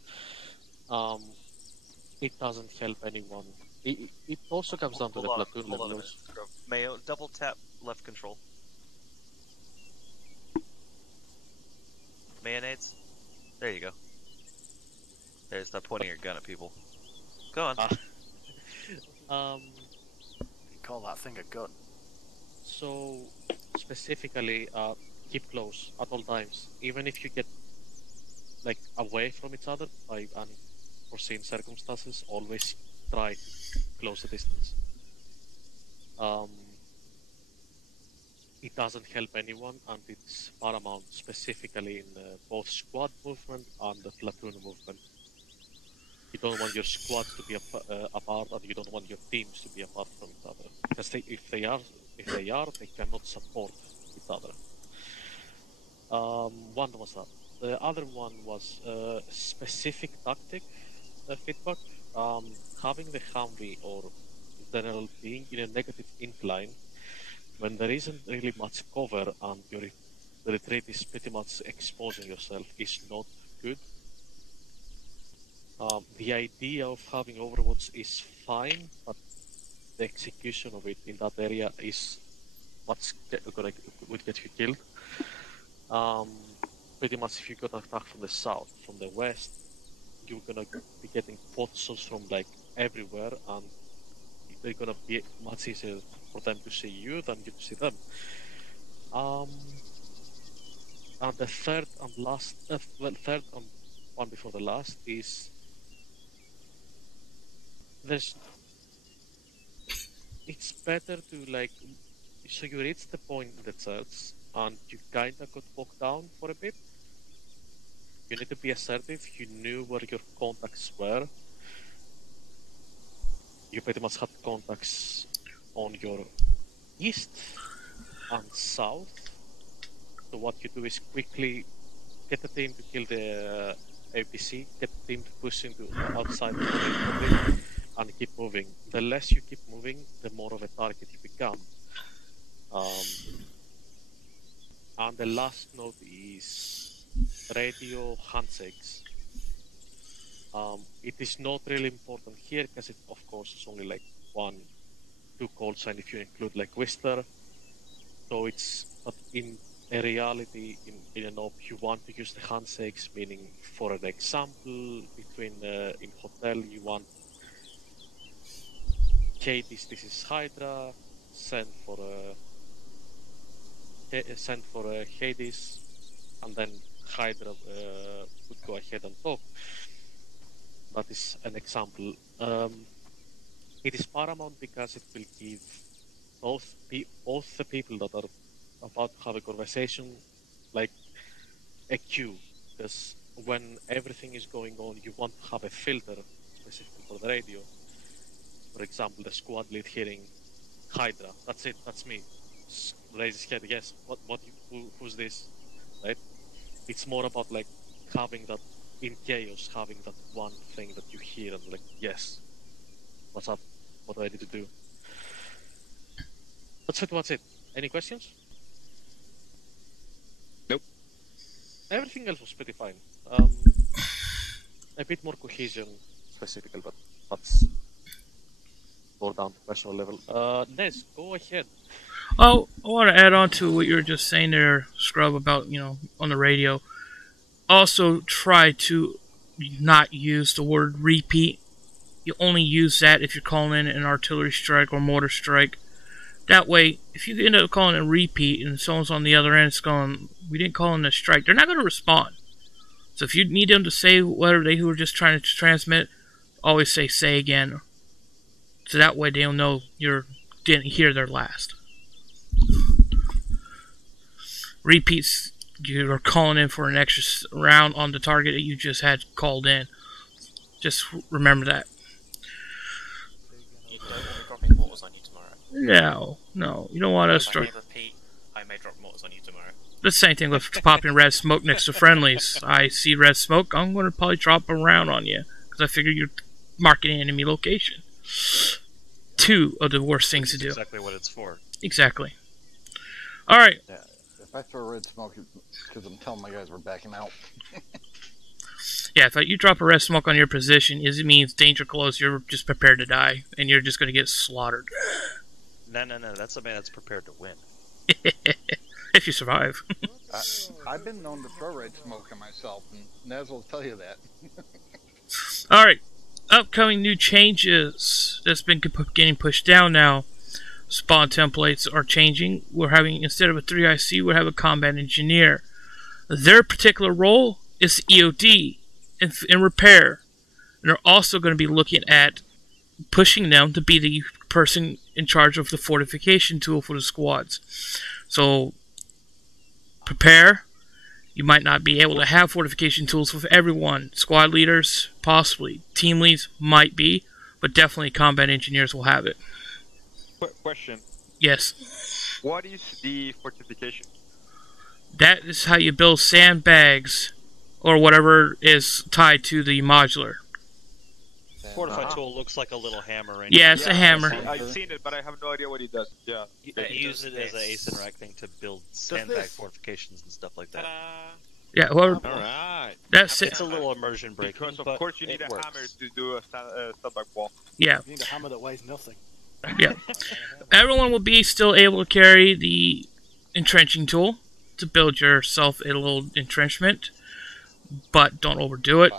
It doesn't help anyone. It also comes down to the platoon Hold on a levels. minute. Mayo, double tap left control. Mayonnaise? There you go. There's stop pointing your gun at people. Go on. You call that thing a gun. So, specifically, keep close at all times. Even if you get away from each other by unforeseen circumstances, always try to close the distance. It doesn't help anyone, and it's paramount, specifically in both squad movement and the platoon movement. You don't want your squads to be apart, and you don't want your teams to be apart from each other. Because if they are, they cannot support each other. One was that. The other one was specific tactic feedback. Having the Humvee or general being in a negative incline when there isn't really much cover and your retreat is pretty much exposing yourself is not good. The idea of having Overwatch is fine, but the execution of it in that area is what's would get you killed. Pretty much if you got attacked from the south, from the west, you're gonna be getting pot shots from everywhere, and they're gonna be much easier for them to see you than you to see them. And the third and one before the last is it's better to so you reach the point in the church and you kinda got bogged down for a bit. You need to be assertive. You knew where your contacts were. You pretty much had contacts on your east and south. So what you do is quickly get the team to kill the APC, get the team to push into outside the building, and keep moving. The less you keep moving, the more of a target you become. And the last note is radio handshakes. It is not really important here because it, of course, is only 1-2 call sign if you include Whistler. So it's, but in a reality, in an op, you want to use the handshakes, meaning, for an example, between in hotel, you want Hades, this is Hydra, send for Hades, and then Hydra would go ahead and talk. That is an example. It is paramount because it will give both the people that are about to have a conversation a cue. Because when everything is going on, you want to have a filter specifically for the radio. For example, the squad lead hearing Hydra. That's it. That's me. Raise his head. Yes. Who's this? Right. It's more about having that in chaos, having that one thing that you hear and yes, what's up? What do I need to do? That's it. Any questions? Nope. Everything else was pretty fine. A bit more cohesion specifically, but that's more down to personal level. Nez, go ahead. Oh, I want to add on to what you were just saying there, Scrub, about, on the radio. Also, try to not use the word repeat. You only use that if you're calling in an artillery strike or mortar strike. That way, if you end up calling it a repeat and someone's on the other end it's going, we didn't call in a strike, they're not going to respond. So if you need them to say whatever they who are just trying to transmit, always say again. So that way they'll know you didn't hear their last. Repeats, you are calling in for an extra round on the target that you just had called in. Just remember that. You don't want me dropping mortars on you tomorrow. No. You don't want us to... I may repeat, I may drop mortars on you tomorrow. The same thing with popping red smoke next to friendlies. I see red smoke, I'm going to probably drop a round on you. Because I figure you're marking enemy location. Two of the worst things to do. Exactly what it's for. Exactly. Alright. Yeah, if I throw red smoke, because I'm telling my guys we're backing out. Yeah, if you drop a red smoke on your position, it means danger close, you're just prepared to die. And you're just going to get slaughtered. No. That's a man that's prepared to win. If you survive. I've been known to throw red smoke on myself, and Naz will tell you that. Alright. Upcoming new changes that's been getting pushed down now. Spawn templates are changing. We're having, instead of a 3IC, we'll have a combat engineer. Their particular role is EOD and repair. And they're also going to be looking at pushing them to be the person in charge of the fortification tool for the squads. So, prepare. You might not be able to have fortification tools with everyone. Squad leaders, possibly. Team leads might be, but definitely combat engineers will have it. Question. Yes. What is the fortification? That is how you build sandbags, or whatever is tied to the modular. Fortified tool looks like a little hammer. Yeah, it's a hammer. I've seen it, but I have no idea what it does. Yeah. You use it as an ace and rack thing to build sandbag fortifications and stuff like that. Yeah, well, alright. That's it. It's a little immersion breaking, because of course you need a hammer to do a sandbag wall. Yeah. You need a hammer that weighs nothing. Yeah. Everyone will be still able to carry the entrenching tool to build yourself a little entrenchment, but don't overdo it.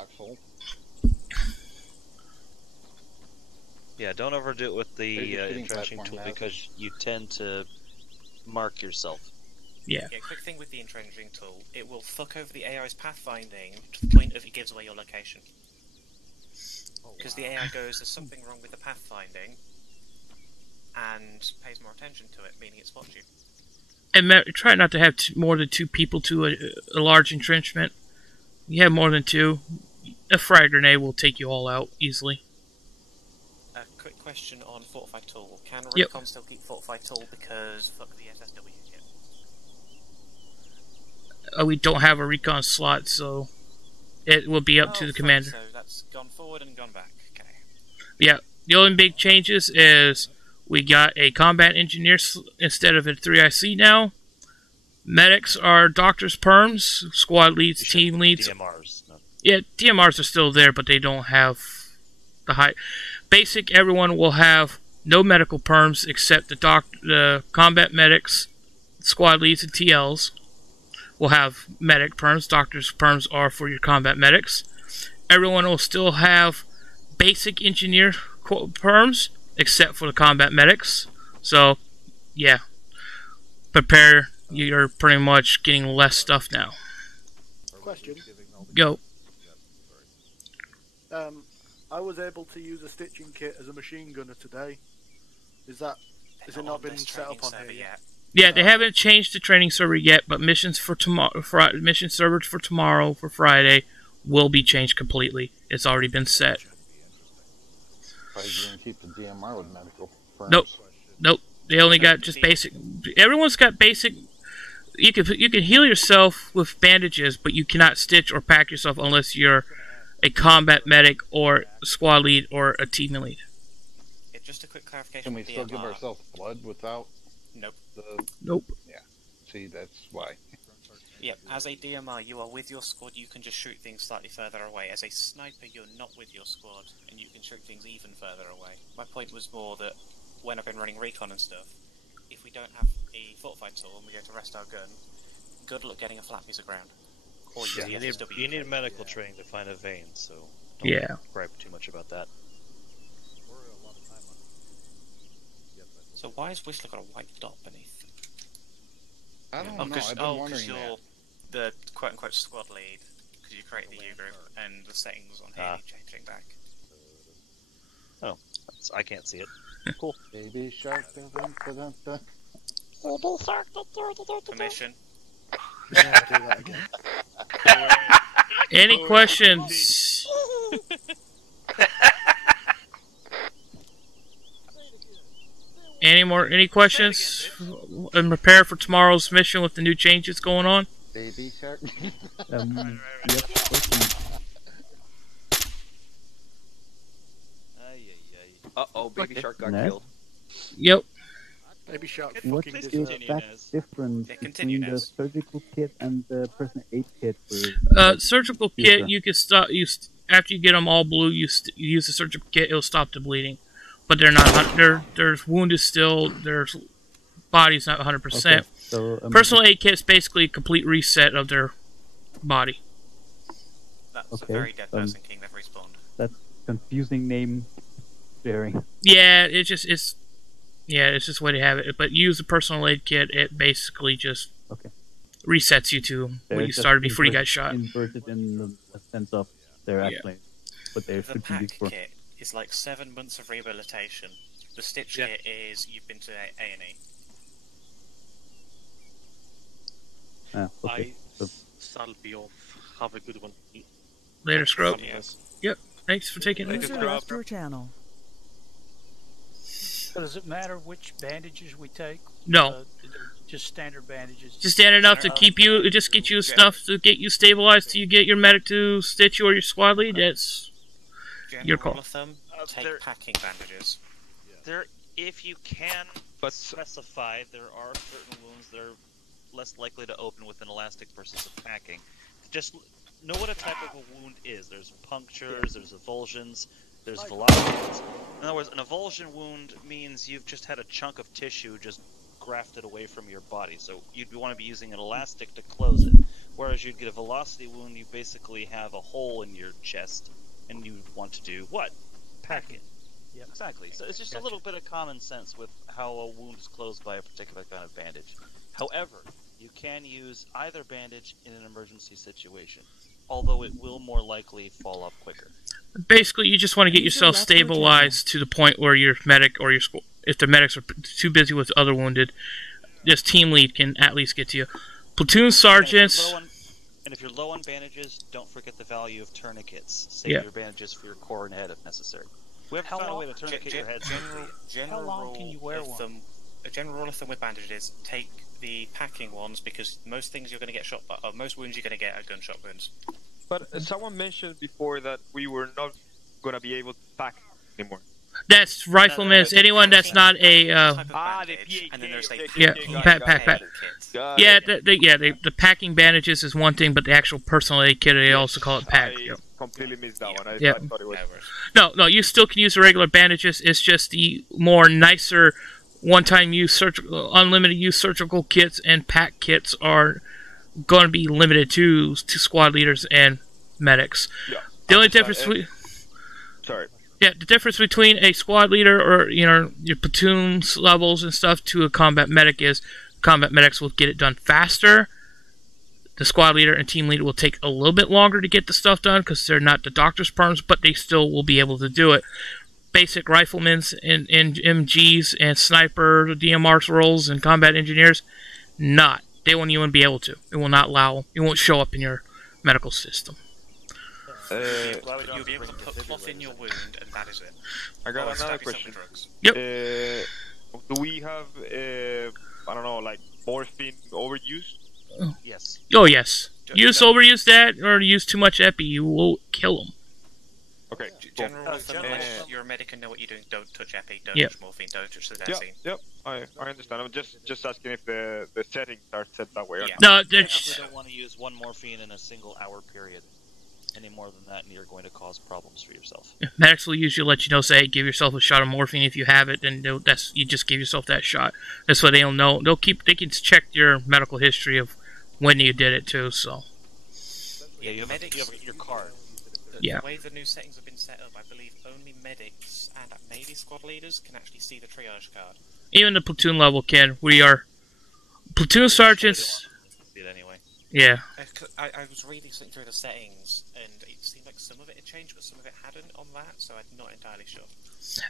Yeah, don't overdo it with the entrenching tool because you tend to mark yourself. Yeah. Quick thing with the entrenching tool, it will fuck over the AI's pathfinding to the point of it gives away your location. Because the AI goes, there's something wrong with the pathfinding, and pays more attention to it, meaning it spots you. And try not to have more than 2 people to a large entrenchment. You have more than 2, a frag grenade will take you all out easily. A quick question on Fortified Tool. Can Yep. Recon still keep Fortified Tool because fuck the SSW kit? We don't have a recon slot, so it will be up to the commander. So that's gone forward and gone back. Okay. Yeah, the only big changes is we got a combat engineer instead of a 3IC now. Medics are doctors, perms, squad leads, team leads. DMRs. No. Yeah, DMRs are still there, but they don't have the high. Basic, everyone will have no medical perms except the combat medics, squad leads, and TLs. Will have medic perms. Doctors perms are for your combat medics. Everyone will still have basic engineer perms except for the combat medics. So, yeah. Prepare. You're pretty much getting less stuff now. Question. Go. I was able to use a stitching kit as a machine gunner today. Is it not been set up on here yet? Yeah, they haven't changed the training server yet, but missions for tomorrow, mission servers for tomorrow, for Friday, will be changed completely. It's already been set. Probably going to keep the DMR with medical. Nope. They only got just basic. Everyone's got basic. You can heal yourself with bandages, but you cannot stitch or pack yourself unless you're a combat medic or a squad lead or a team lead. Just a quick clarification. Can we still give ourselves blood without? Nope. Nope. Yeah. See, that's why. Yep. As a DMR, you are with your squad. You can just shoot things slightly further away. As a sniper, you're not with your squad, and you can shoot things even further away. My point was more that when I've been running recon and stuff, if we don't have a fortified tool and we go to rest our gun, good luck getting a flat piece of ground. Or You need medical training to find a vein, so don't gripe too much about that. So why is Whistler got a white dot beneath? I don't know. I've been wondering you're the quote-unquote squad lead, because you created the U group, and the settings on here need changing back. Oh. I can't see it. Cool. Baby shark. Dun, dun, dun, dun, dun. Permission. Do that again. Any questions? Any questions? And prepare for tomorrow's mission with the new changes going on. Baby shark. Uh-oh, baby shark got Ned? killed. Yep. Baby shark What fucking is deserved. that difference between the surgical kit and the personal aid kit? Surgical kit, you can stop. After you get them all blue, you use the surgical kit. It'll stop the bleeding, but they're not. Their wound is still. Their body's not 100%. Okay, so, personal aid kit is basically a complete reset of their body. That's a very dead person king never respawned. That's confusing name sharing. Yeah, it's just it's just the way to have it. But use the personal aid kit. It basically just resets you to where you started before you got shot. Inverted in the sense of they're actually what they should be used for. The pack kit is like 7 months of rehabilitation. The stitch kit is you've been to A&E. Okay. I'll be off. Have a good one. Later, Scrub. Yep. Thanks for taking it. User left your channel. So does it matter which bandages we take? No. Just standard bandages. Just standard enough to keep you. It just gets you enough to get you stabilized till you get your medic to stitch you or your squad lead. That's your call. Rule of thumb, take packing bandages. There, if you can specify, there are certain wounds that are less likely to open with an elastic versus a packing. Just know what a type of a wound is. There's punctures, there's avulsions, there's velocities. In other words, an avulsion wound means you've just had a chunk of tissue just grafted away from your body. So you'd want to be using an elastic to close it. Whereas you'd get a velocity wound, you basically have a hole in your chest, and you'd want to do what? Pack it. Yeah, exactly. So it's just a little bit of common sense with how a wound is closed by a particular kind of bandage. However, you can use either bandage in an emergency situation, although it will more likely fall off quicker. Basically, you just want to get yourself stabilized to the point where your medic or your if the medics are too busy with other wounded, this team lead can at least get to you. Platoon sergeants. And if you're low on bandages, don't forget the value of tourniquets. Save your bandages for your core and head if necessary. We haven't found a way to tourniquet your head. How long can you wear one? A general rule of thumb with bandages: take the packing ones because most things you're going to get shot by, most wounds you're going to get are gunshot wounds. But someone mentioned before that we were not going to be able to pack anymore. That's riflemen. Anyone that's not a and then there's a pack. Yeah, the packing bandages is one thing, but the actual personal aid kit they also call it pack. I completely missed that one. I thought it was. No, you still can use the regular bandages. It's just the more nicer one-time use unlimited use surgical kits and pack kits are going to be limited to squad leaders and medics. Yeah. The only difference the difference between a squad leader or your platoon's levels and stuff to a combat medic is combat medics will get it done faster. The squad leader and team leader will take a little bit longer to get the stuff done because they're not the doctor's perms, but they still will be able to do it. Basic riflemen and MGs and sniper DMR roles and combat engineers, they won't even be able to. It will not allow. It won't show up in your medical system. You'll be able to put cloth in your wound, and that is it. I got another question. Yep. Do we have I don't know, like morphine overuse? Yes. Oh yes. Overuse that or use too much epi, you will kill them. Okay. General rule of thumb, unless you're a medic and know what you're doing, don't touch epi, don't touch morphine, don't touch the dancing. Yep. I understand. I'm just asking if the settings are set that way. Yeah. No, you don't want to use one morphine in a single hour period. Any more than that, and you're going to cause problems for yourself. Medics will usually let you know, say, give yourself a shot of morphine if you have it, and you just give yourself that shot. That's why they'll know. They can check your medical history of when you did it too. So. Yeah, you have your card. The way the new settings have been set up, I believe only medics and maybe squad leaders can actually see the triage card. Even the platoon level can. We are platoon sergeants. See it anyway. Yeah. I was reading through the settings, and it seemed like some of it had changed, but some of it hadn't on that, so I'm not entirely sure.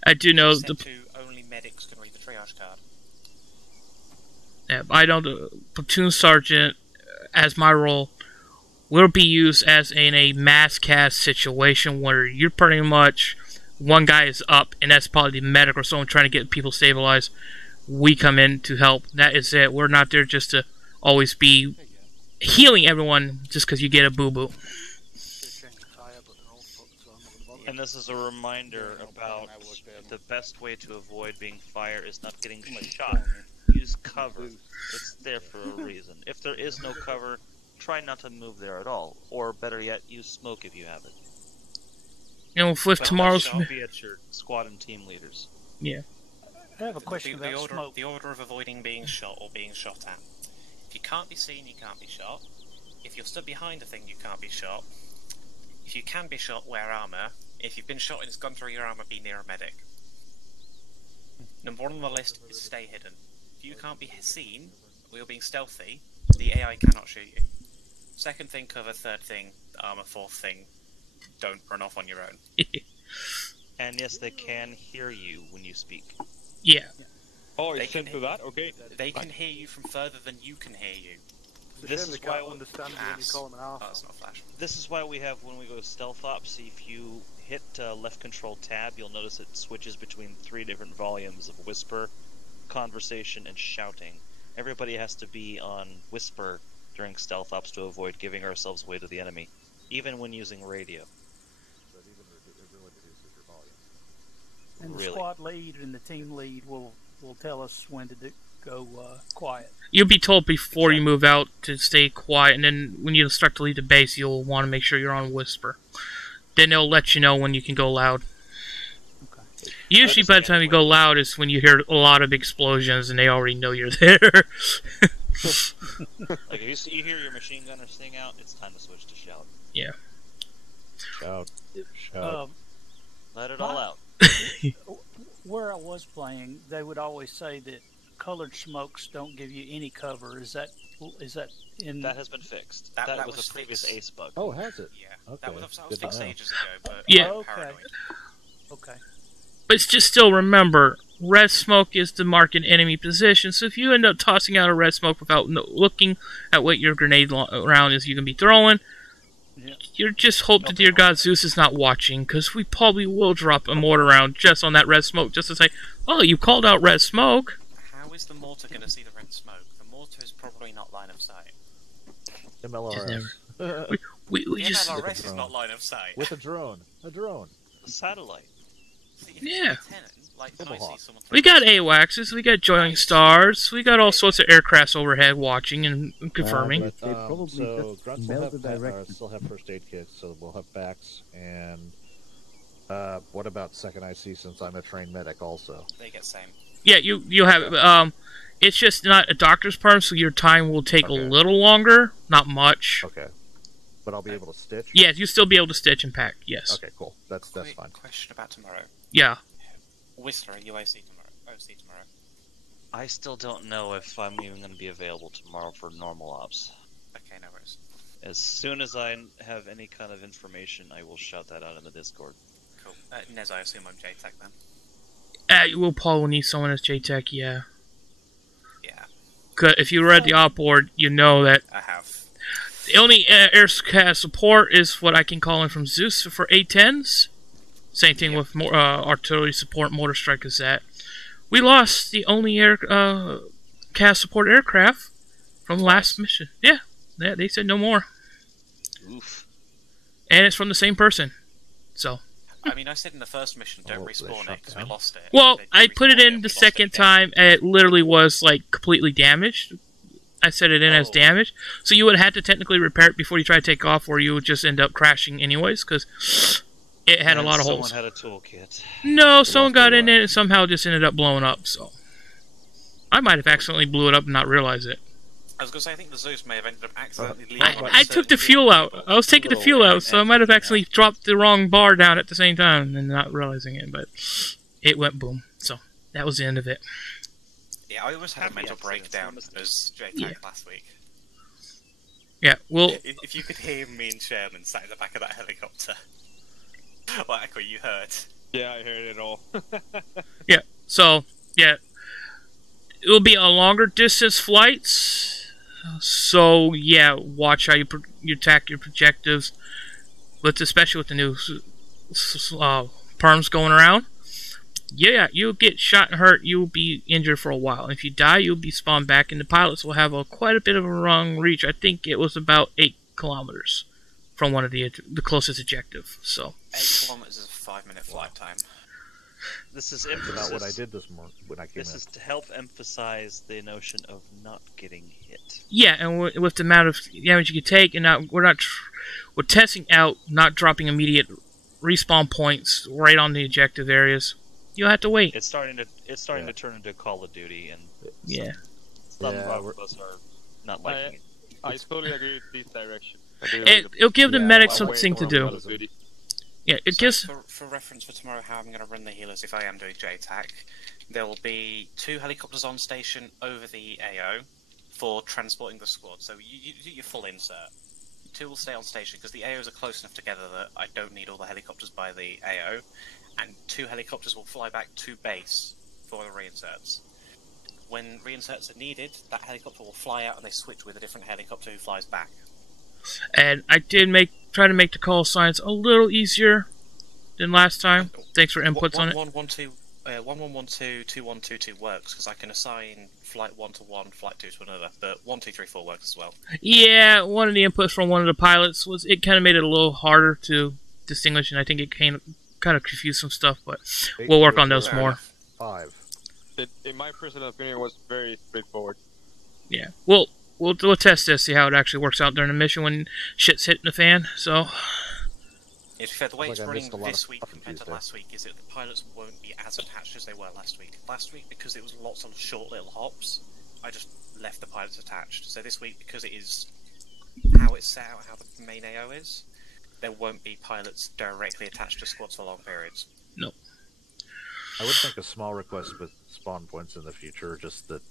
I do know Set to only medics can read the triage card. Yeah, I know the platoon sergeant, as my role, will be used as in a mass cast situation where you're pretty much one guy is up, and that's probably the medic or someone trying to get people stabilized. We come in to help. That is it. We're not there just to always be healing everyone just because you get a boo-boo. And this is a reminder about the best way to avoid being fired is not getting shot. Use cover. It's there for a reason. If there is no cover, try not to move there at all. Or better yet, use smoke if you have it. You know, with tomorrow's... Be at your squad and team leaders. Yeah. I have a question about smoke. The order of avoiding being shot or being shot at. If you can't be seen, you can't be shot. If you're stood behind a thing, you can't be shot. If you can be shot, wear armor. If you've been shot and it's gone through your armor, be near a medic. Number 1 on the list is stay hidden. If you can't be seen, or you're being stealthy, the AI cannot shoot you. Second thing, cover. Third thing, armor. Fourth thing, don't run off on your own. And yes, they can hear you when you speak. Yeah. Oh, it's sent to that? Okay. They can hear you from further than you can hear you. This is why understand when you call them an arsehole. Oh, that's not flash. This is why we have, when we go stealth ops, if you hit left control tab, you'll notice it switches between 3 different volumes of whisper, conversation, and shouting. Everybody has to be on whisper during stealth ops to avoid giving ourselves away to the enemy, even when using radio. And the squad lead and the team lead will tell us when to go quiet. You'll be told before you move out to stay quiet, and then when you start to leave the base, you'll want to make sure you're on whisper. Then they'll let you know when you can go loud. Okay. Usually by the time you go loud is when you hear a lot of explosions and they already know you're there. Like if you hear your machine gunner sing out, it's time to switch to shout. Yeah. Shout. Shout. Let it all out. Where I was playing, they would always say that colored smokes don't give you any cover. Is that in? That has been fixed. That was a previous ace bug. Oh, has it? Yeah. Okay. That was fixed ages ago, but yeah. Okay. But it's just still remember, red smoke is to mark an enemy position. So if you end up tossing out a red smoke without looking at what your grenade round is you can be throwing, you just hope to dear God Zeus is not watching, because we probably will drop a mortar round just on that red smoke, just to say, oh, you called out red smoke. How is the mortar going to see the red smoke? The mortar is probably not line of sight. MLRS. we the just... MLRS is not line of sight. With a drone. A drone. A satellite. Yeah. Like, when I see someone We got AWACSs, we got Joining Stars, we got all sorts of aircrafts overhead watching and confirming. So grunts will still have first aid kits, so we'll have backs. And what about second IC, since I'm a trained medic also? They get same. Yeah, you have it's just not a doctor's perm, so your time will take a little longer, not much. Okay. But I'll be able to stitch? Yes, you'll still be able to stitch and pack, yes. Okay, cool. That's fine. Question about tomorrow. Yeah. Whistler, UIC tomorrow. OC tomorrow. I still don't know if I'm even going to be available tomorrow for normal ops. Okay, no worries. As soon as I have any kind of information, I will shout that out in the Discord. Cool. Nez, I assume I'm JTech then? We'll probably need someone as JTech, yeah. Yeah. Cause if you read the op board, you know that... I have. The only air support is what I can call in from Zeus for A-10s. Same thing with more artillery support, mortar strike is that. We lost the only air cast support aircraft from last mission. Yeah, they said no more. Oof. And it's from the same person. So. I mean, I said in the first mission, don't respawn it, because we lost it. Well, I put it in the second time, and it literally was, like, completely damaged. I set it in as damaged. So you would have had to technically repair it before you try to take off, or you would just end up crashing anyways, because it had a lot of holes. Someone had a toolkit. No, someone got in it and somehow just ended up blowing up, so. I might have accidentally blew it up and not realized it. I was going to say, I think the Zeus may have ended up accidentally leaving. I took the fuel out. I was taking the fuel out, so I might have actually dropped the wrong bar down at the same time and not realizing it, but it went boom. So, that was the end of it. Yeah, I almost had a mental breakdown as JTAC last week. Yeah, well... If you could hear me and Sherman sat in the back of that helicopter. Well, Echo, you heard. Yeah, I heard it all. Yeah, so, yeah. It will be a longer distance flights. So, yeah, watch how you attack your projectives. But especially with the new perms going around. Yeah, you'll get shot and hurt. You'll be injured for a while. If you die, you'll be spawned back. And the pilots will have quite a bit of a long reach. I think it was about 8 kilometers from one of the closest objective. So 8 kilometers is a 5-minute flight time. This is emphasis. About what I did this morning when I came in. This is to help emphasize the notion of not getting hit. yeah, and with the amount of damage you can take, and we're testing out not dropping immediate respawn points right on the objective areas. You'll have to wait. It's starting to turn into Call of Duty, and some of us are not liking it. I totally agree with this direction. It'll give the medics something to do. Yeah, it gives... For reference for tomorrow, how I'm going to run the healers if I am doing JTAC, there will be 2 helicopters on station over the AO for transporting the squad. So you do your full insert. 2 will stay on station because the AOs are close enough together that I don't need all the helicopters by the AO, and 2 helicopters will fly back to base for the reinserts. When reinserts are needed, that helicopter will fly out and they switch with a different helicopter who flies back. And I did try to make the call signs a little easier than last time. Thanks for inputs on it. 1112, 2122 works because I can assign flight 1 to one, flight 2 to another, but 1234 works as well. Yeah, one of the inputs from one of the pilots was it kind of made it a little harder to distinguish, and I think it kind of confused some stuff, but we'll work on those more. 5. In my personal opinion, it was very straightforward. Yeah, We'll test this, see how it actually works out during the mission when shit's hitting the fan. So, the way it's running this week compared to last week is that the pilots won't be as attached as they were last week. Last week, because it was lots of short little hops, I just left the pilots attached. So this week, because it is how it's set out, how the main AO is, there won't be pilots directly attached to squads for long periods. No. I would make a small request with spawn points in the future, just that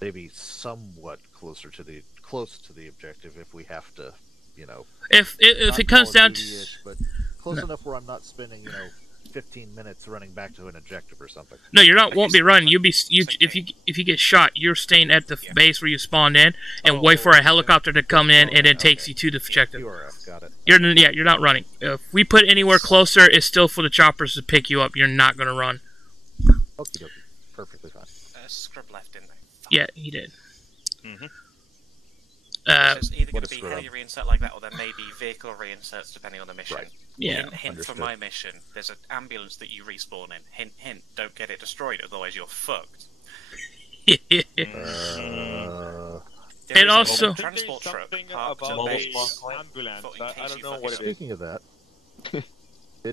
they be somewhat close to the objective if we have to, If it comes down to, but close enough where I'm not spending 15 minutes running back to an objective or something. No, won't be running. If you get shot, you're staying at the base where you spawned in and wait for a helicopter to come in and then takes you to the objective. Got it. You're not running. If we put anywhere closer, it's still for the choppers to pick you up. You're not going to run. Okay, perfectly fine. Scrub left, didn't they? Yeah, he did. So it's either going to be heli reinsert like that, or there may be vehicle reinserts depending on the mission. Right. Yeah. Hint for my mission: there's an ambulance that you respawn in. Hint, hint. Don't get it destroyed, otherwise you're fucked. And also, transport truck parked about at base. ambulance. In case I don't you know fucking what up. it is. Speaking of that,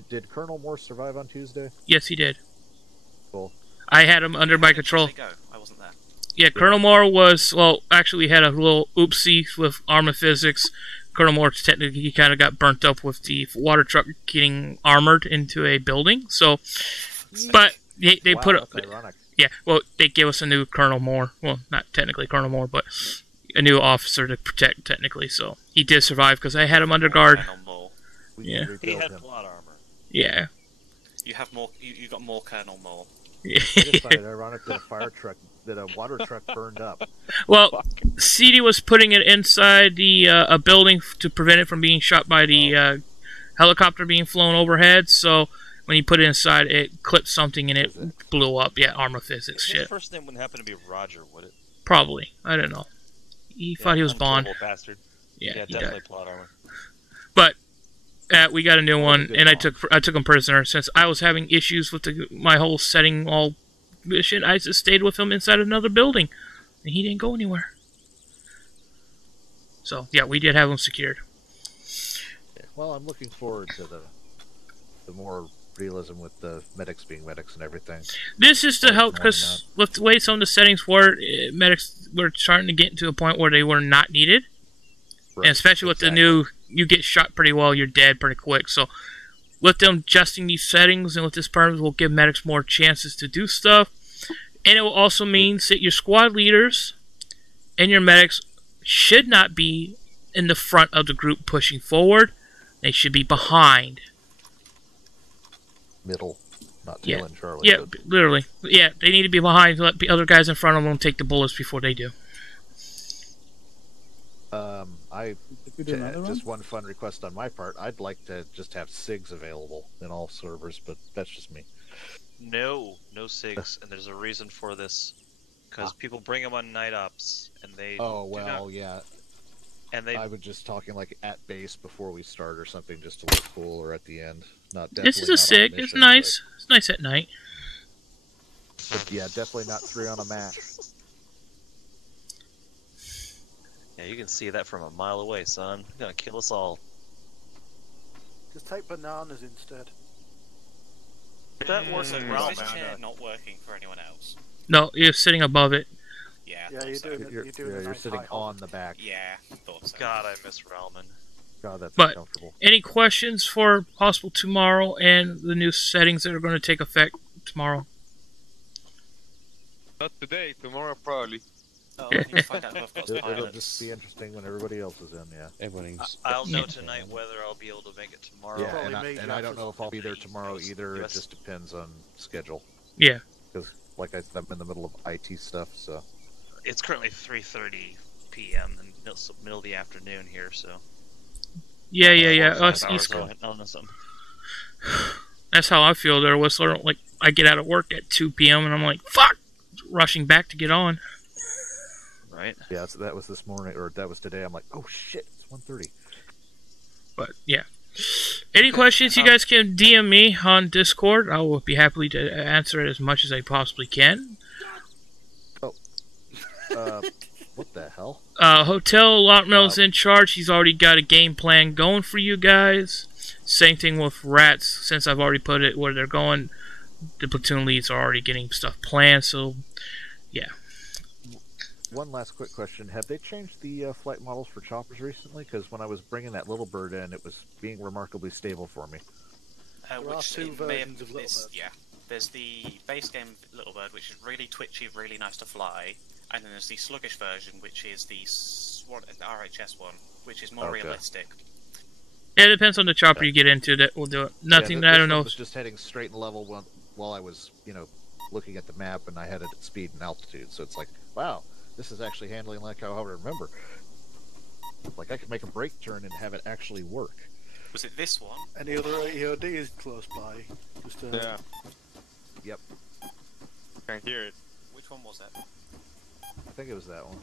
did Colonel Moore survive on Tuesday? yes, he did. Cool. I had him under my control. I wasn't there. Yeah, Colonel Moore was, actually we had a little oopsie with armor physics. Colonel Moore, technically, he kind of got burnt up with the water truck getting armored into a building. So, but they put up, yeah, well, they gave us a new Colonel Moore. Well, not technically Colonel Moore, but a new officer to protect, technically. So, he did survive because I had him under guard. Yeah. He had plot armor. Yeah. You have more. You got more Colonel Moore. I just find it ironic that a water truck burned up. Well, CD was putting it inside a building to prevent it from being shot by the helicopter being flown overhead. So when he put it inside, it clipped something and it blew up. Yeah, armor physics shit. His first name wouldn't happen to be Roger, would it? Probably. I don't know. He thought he was Bond. Bastard. Yeah, definitely plot armor. But we got a new one, and I took him prisoner since I was having issues with my whole setting all mission. I just stayed with him inside another building, and he didn't go anywhere. So yeah, we did have him secured. Well, I'm looking forward to the more realism with the medics being medics and everything. This is to help because with the way some of the settings were, medics were starting to get into a point where they were not needed, and especially with the new. You get shot pretty well, you're dead pretty quick. So, with them adjusting these settings and with this perms, will give medics more chances to do stuff. And it will also mean that your squad leaders and your medics should not be in the front of the group pushing forward. They should be behind. Middle, not tail and Charlie. Yeah, literally. Yeah, they need to be behind to let the other guys in front of them take the bullets before they do. Just one fun request on my part. I'd like to just have SIGs available in all servers, but that's just me. No SIGs, and there's a reason for this. Because people bring them on night ops, and they. Yeah. And they. I was just talking like at base before we start or something, just to look cool, or at the end. This is a SIG. It's nice. It's nice at night. But yeah, definitely not 3 on a match. Yeah, you can see that from a mile away, son. You're gonna kill us all. Just take bananas instead. That was a is this chair not working for anyone else? No, you're sitting above it. Yeah, you're sitting on the back. Yeah, thought so. God, I miss Ralman. God, that's But uncomfortable. any questions for possible tomorrow and the new settings that are going to take effect tomorrow? Not today, tomorrow probably. Oh, I need to find out who I've got as It'll pilots. just be interesting when everybody else is in, yeah. I'll know tonight whether I'll be able to make it tomorrow. Yeah, and I don't know if I'll be there tomorrow either. It just depends on schedule. Yeah. Because, like I'm in the middle of IT stuff, so. It's currently 3:30 p.m. in the middle of the afternoon here, so. Yeah. Us hours East away. Coast. I don't know something. That's how I feel there, Whistler. Like, I get out of work at 2 p.m. and I'm like, fuck! Rushing back to get on. Right? Yeah, so that was this morning, or that was today. I'm like, oh shit, it's 1:30. But, yeah. Any questions, you guys can DM me on Discord. I will be happy to answer it as much as I possibly can. What the hell? Hotel Lockmail's in charge. He's already got a game plan going for you guys. Same thing with Rats. Since I've already put it where they're going, the platoon leads are already getting stuff planned. So, yeah. One last quick question. Have they changed the flight models for choppers recently? Because when I was bringing that Little Bird in, it was being remarkably stable for me. There are 2 versions of Little Bird. Yeah. There's the base game Little Bird, which is really twitchy, really nice to fly. And then there's the sluggish version, which is the RHS one, which is more realistic. Yeah, it depends on the chopper you get into that will do it. Nothing that I don't know. I was just heading straight and level while I was, looking at the map, and I had it at speed and altitude. So it's like, wow, this is actually handling like how I remember. Like I could make a brake turn and have it actually work. Was it this one? Any other EOD is close by? Just Yeah. Yep. Can't hear it. Which one was that? I think it was that one.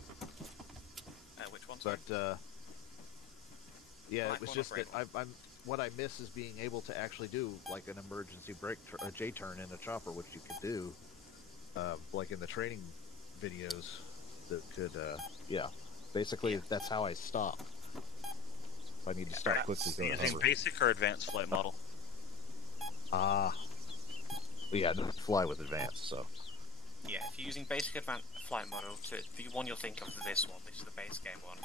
Which one? But yeah, it was just that what I miss is being able to actually do like an emergency brake a J-turn in a chopper, which you could do, like in the training videos. That could, basically that's how I stop. If I need to stop quickly. Are you using basic or advanced flight model? Yeah, I didn't fly with advanced, so. Yeah, if you're using basic advanced flight model, the one you'll think of is this one. This is the base game one.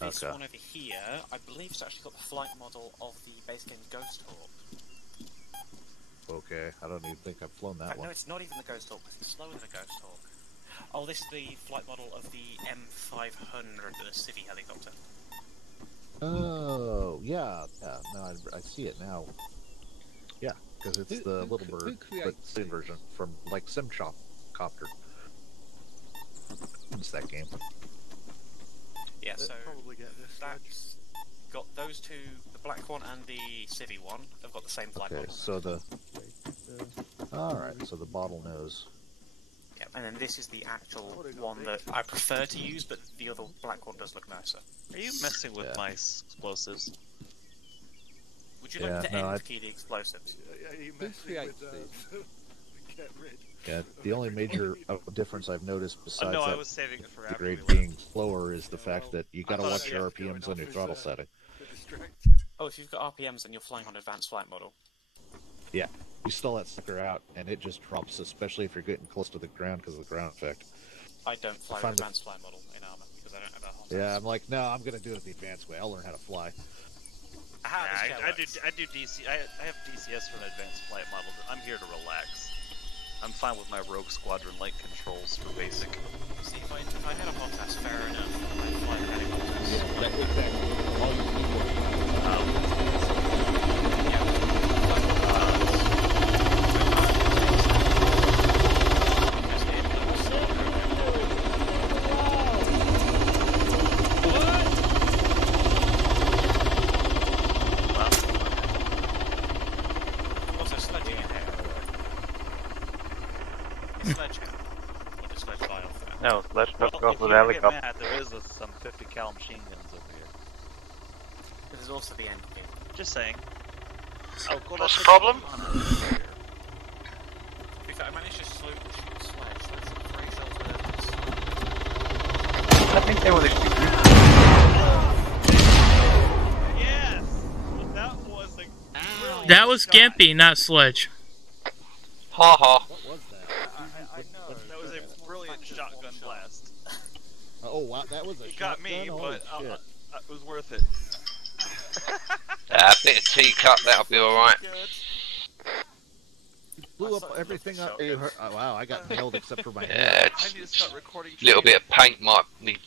This one over here, I believe it's actually got the flight model of the base game Ghost Hawk. Okay, I don't even think I've flown that one. No, it's not even the Ghost Hawk. It's slower than the Ghost Hawk. Oh, this is the flight model of the M500, the Civvy helicopter. Oh, yeah. No, I see it now. Yeah, because it's the Little Bird, but same version from like Simchopter. It's that game. Yeah, so that's got those two, the black one and the Civvy one, have got the same flight model. So alright, so the bottlenose. Yeah, and then this is the actual one that I prefer to use, but the other black one does look nicer. Are you messing with my explosives? Would you like to end key the explosives? Are you messing with get rid? Yeah, the only major difference I've noticed besides I that was saving it for the after grade we being slower is the fact that you gotta watch your RPMs on your throttle setting. Oh, if you've got RPMs then you're flying on advanced flight model. Yeah, you stall that sucker out and it just drops, especially if you're getting close to the ground because of the ground effect. I don't fly with advanced flight model in armor because I don't have a hot Yeah, I'm like, no, I'm gonna do it the advanced way. I'll learn how to fly. I do DC. I have DCS for an advanced flight model. But I'm here to relax. I'm fine with my Rogue Squadron light controls for basic. See, if I had a hot ass, fair enough. I'd fly the helicopters. Yeah, that, exactly. All you people. What's a sledging in here? Sledgehammer. Or just sledge file for that? No, let's not Well, go if for you the want to get helicopter. mad, there is some 50 cal machine guns over here. There's also the end game. Just saying. Oh, God, What's the problem? To be fair, I managed to slow the sledge. That's like 3 shells worth. I think they will execute. Yes! That was a That was Gimpy, not Sledge. Ha ha. What was that? I know. That was a brilliant shotgun blast. Oh wow, that was a It got me, shotgun? but Holy shit. it was worth it. A bit of teacup, that'll be alright. Blew up everything up. You heard, oh, wow, I got nailed except for my Yeah, head. it's, little bit of paint might need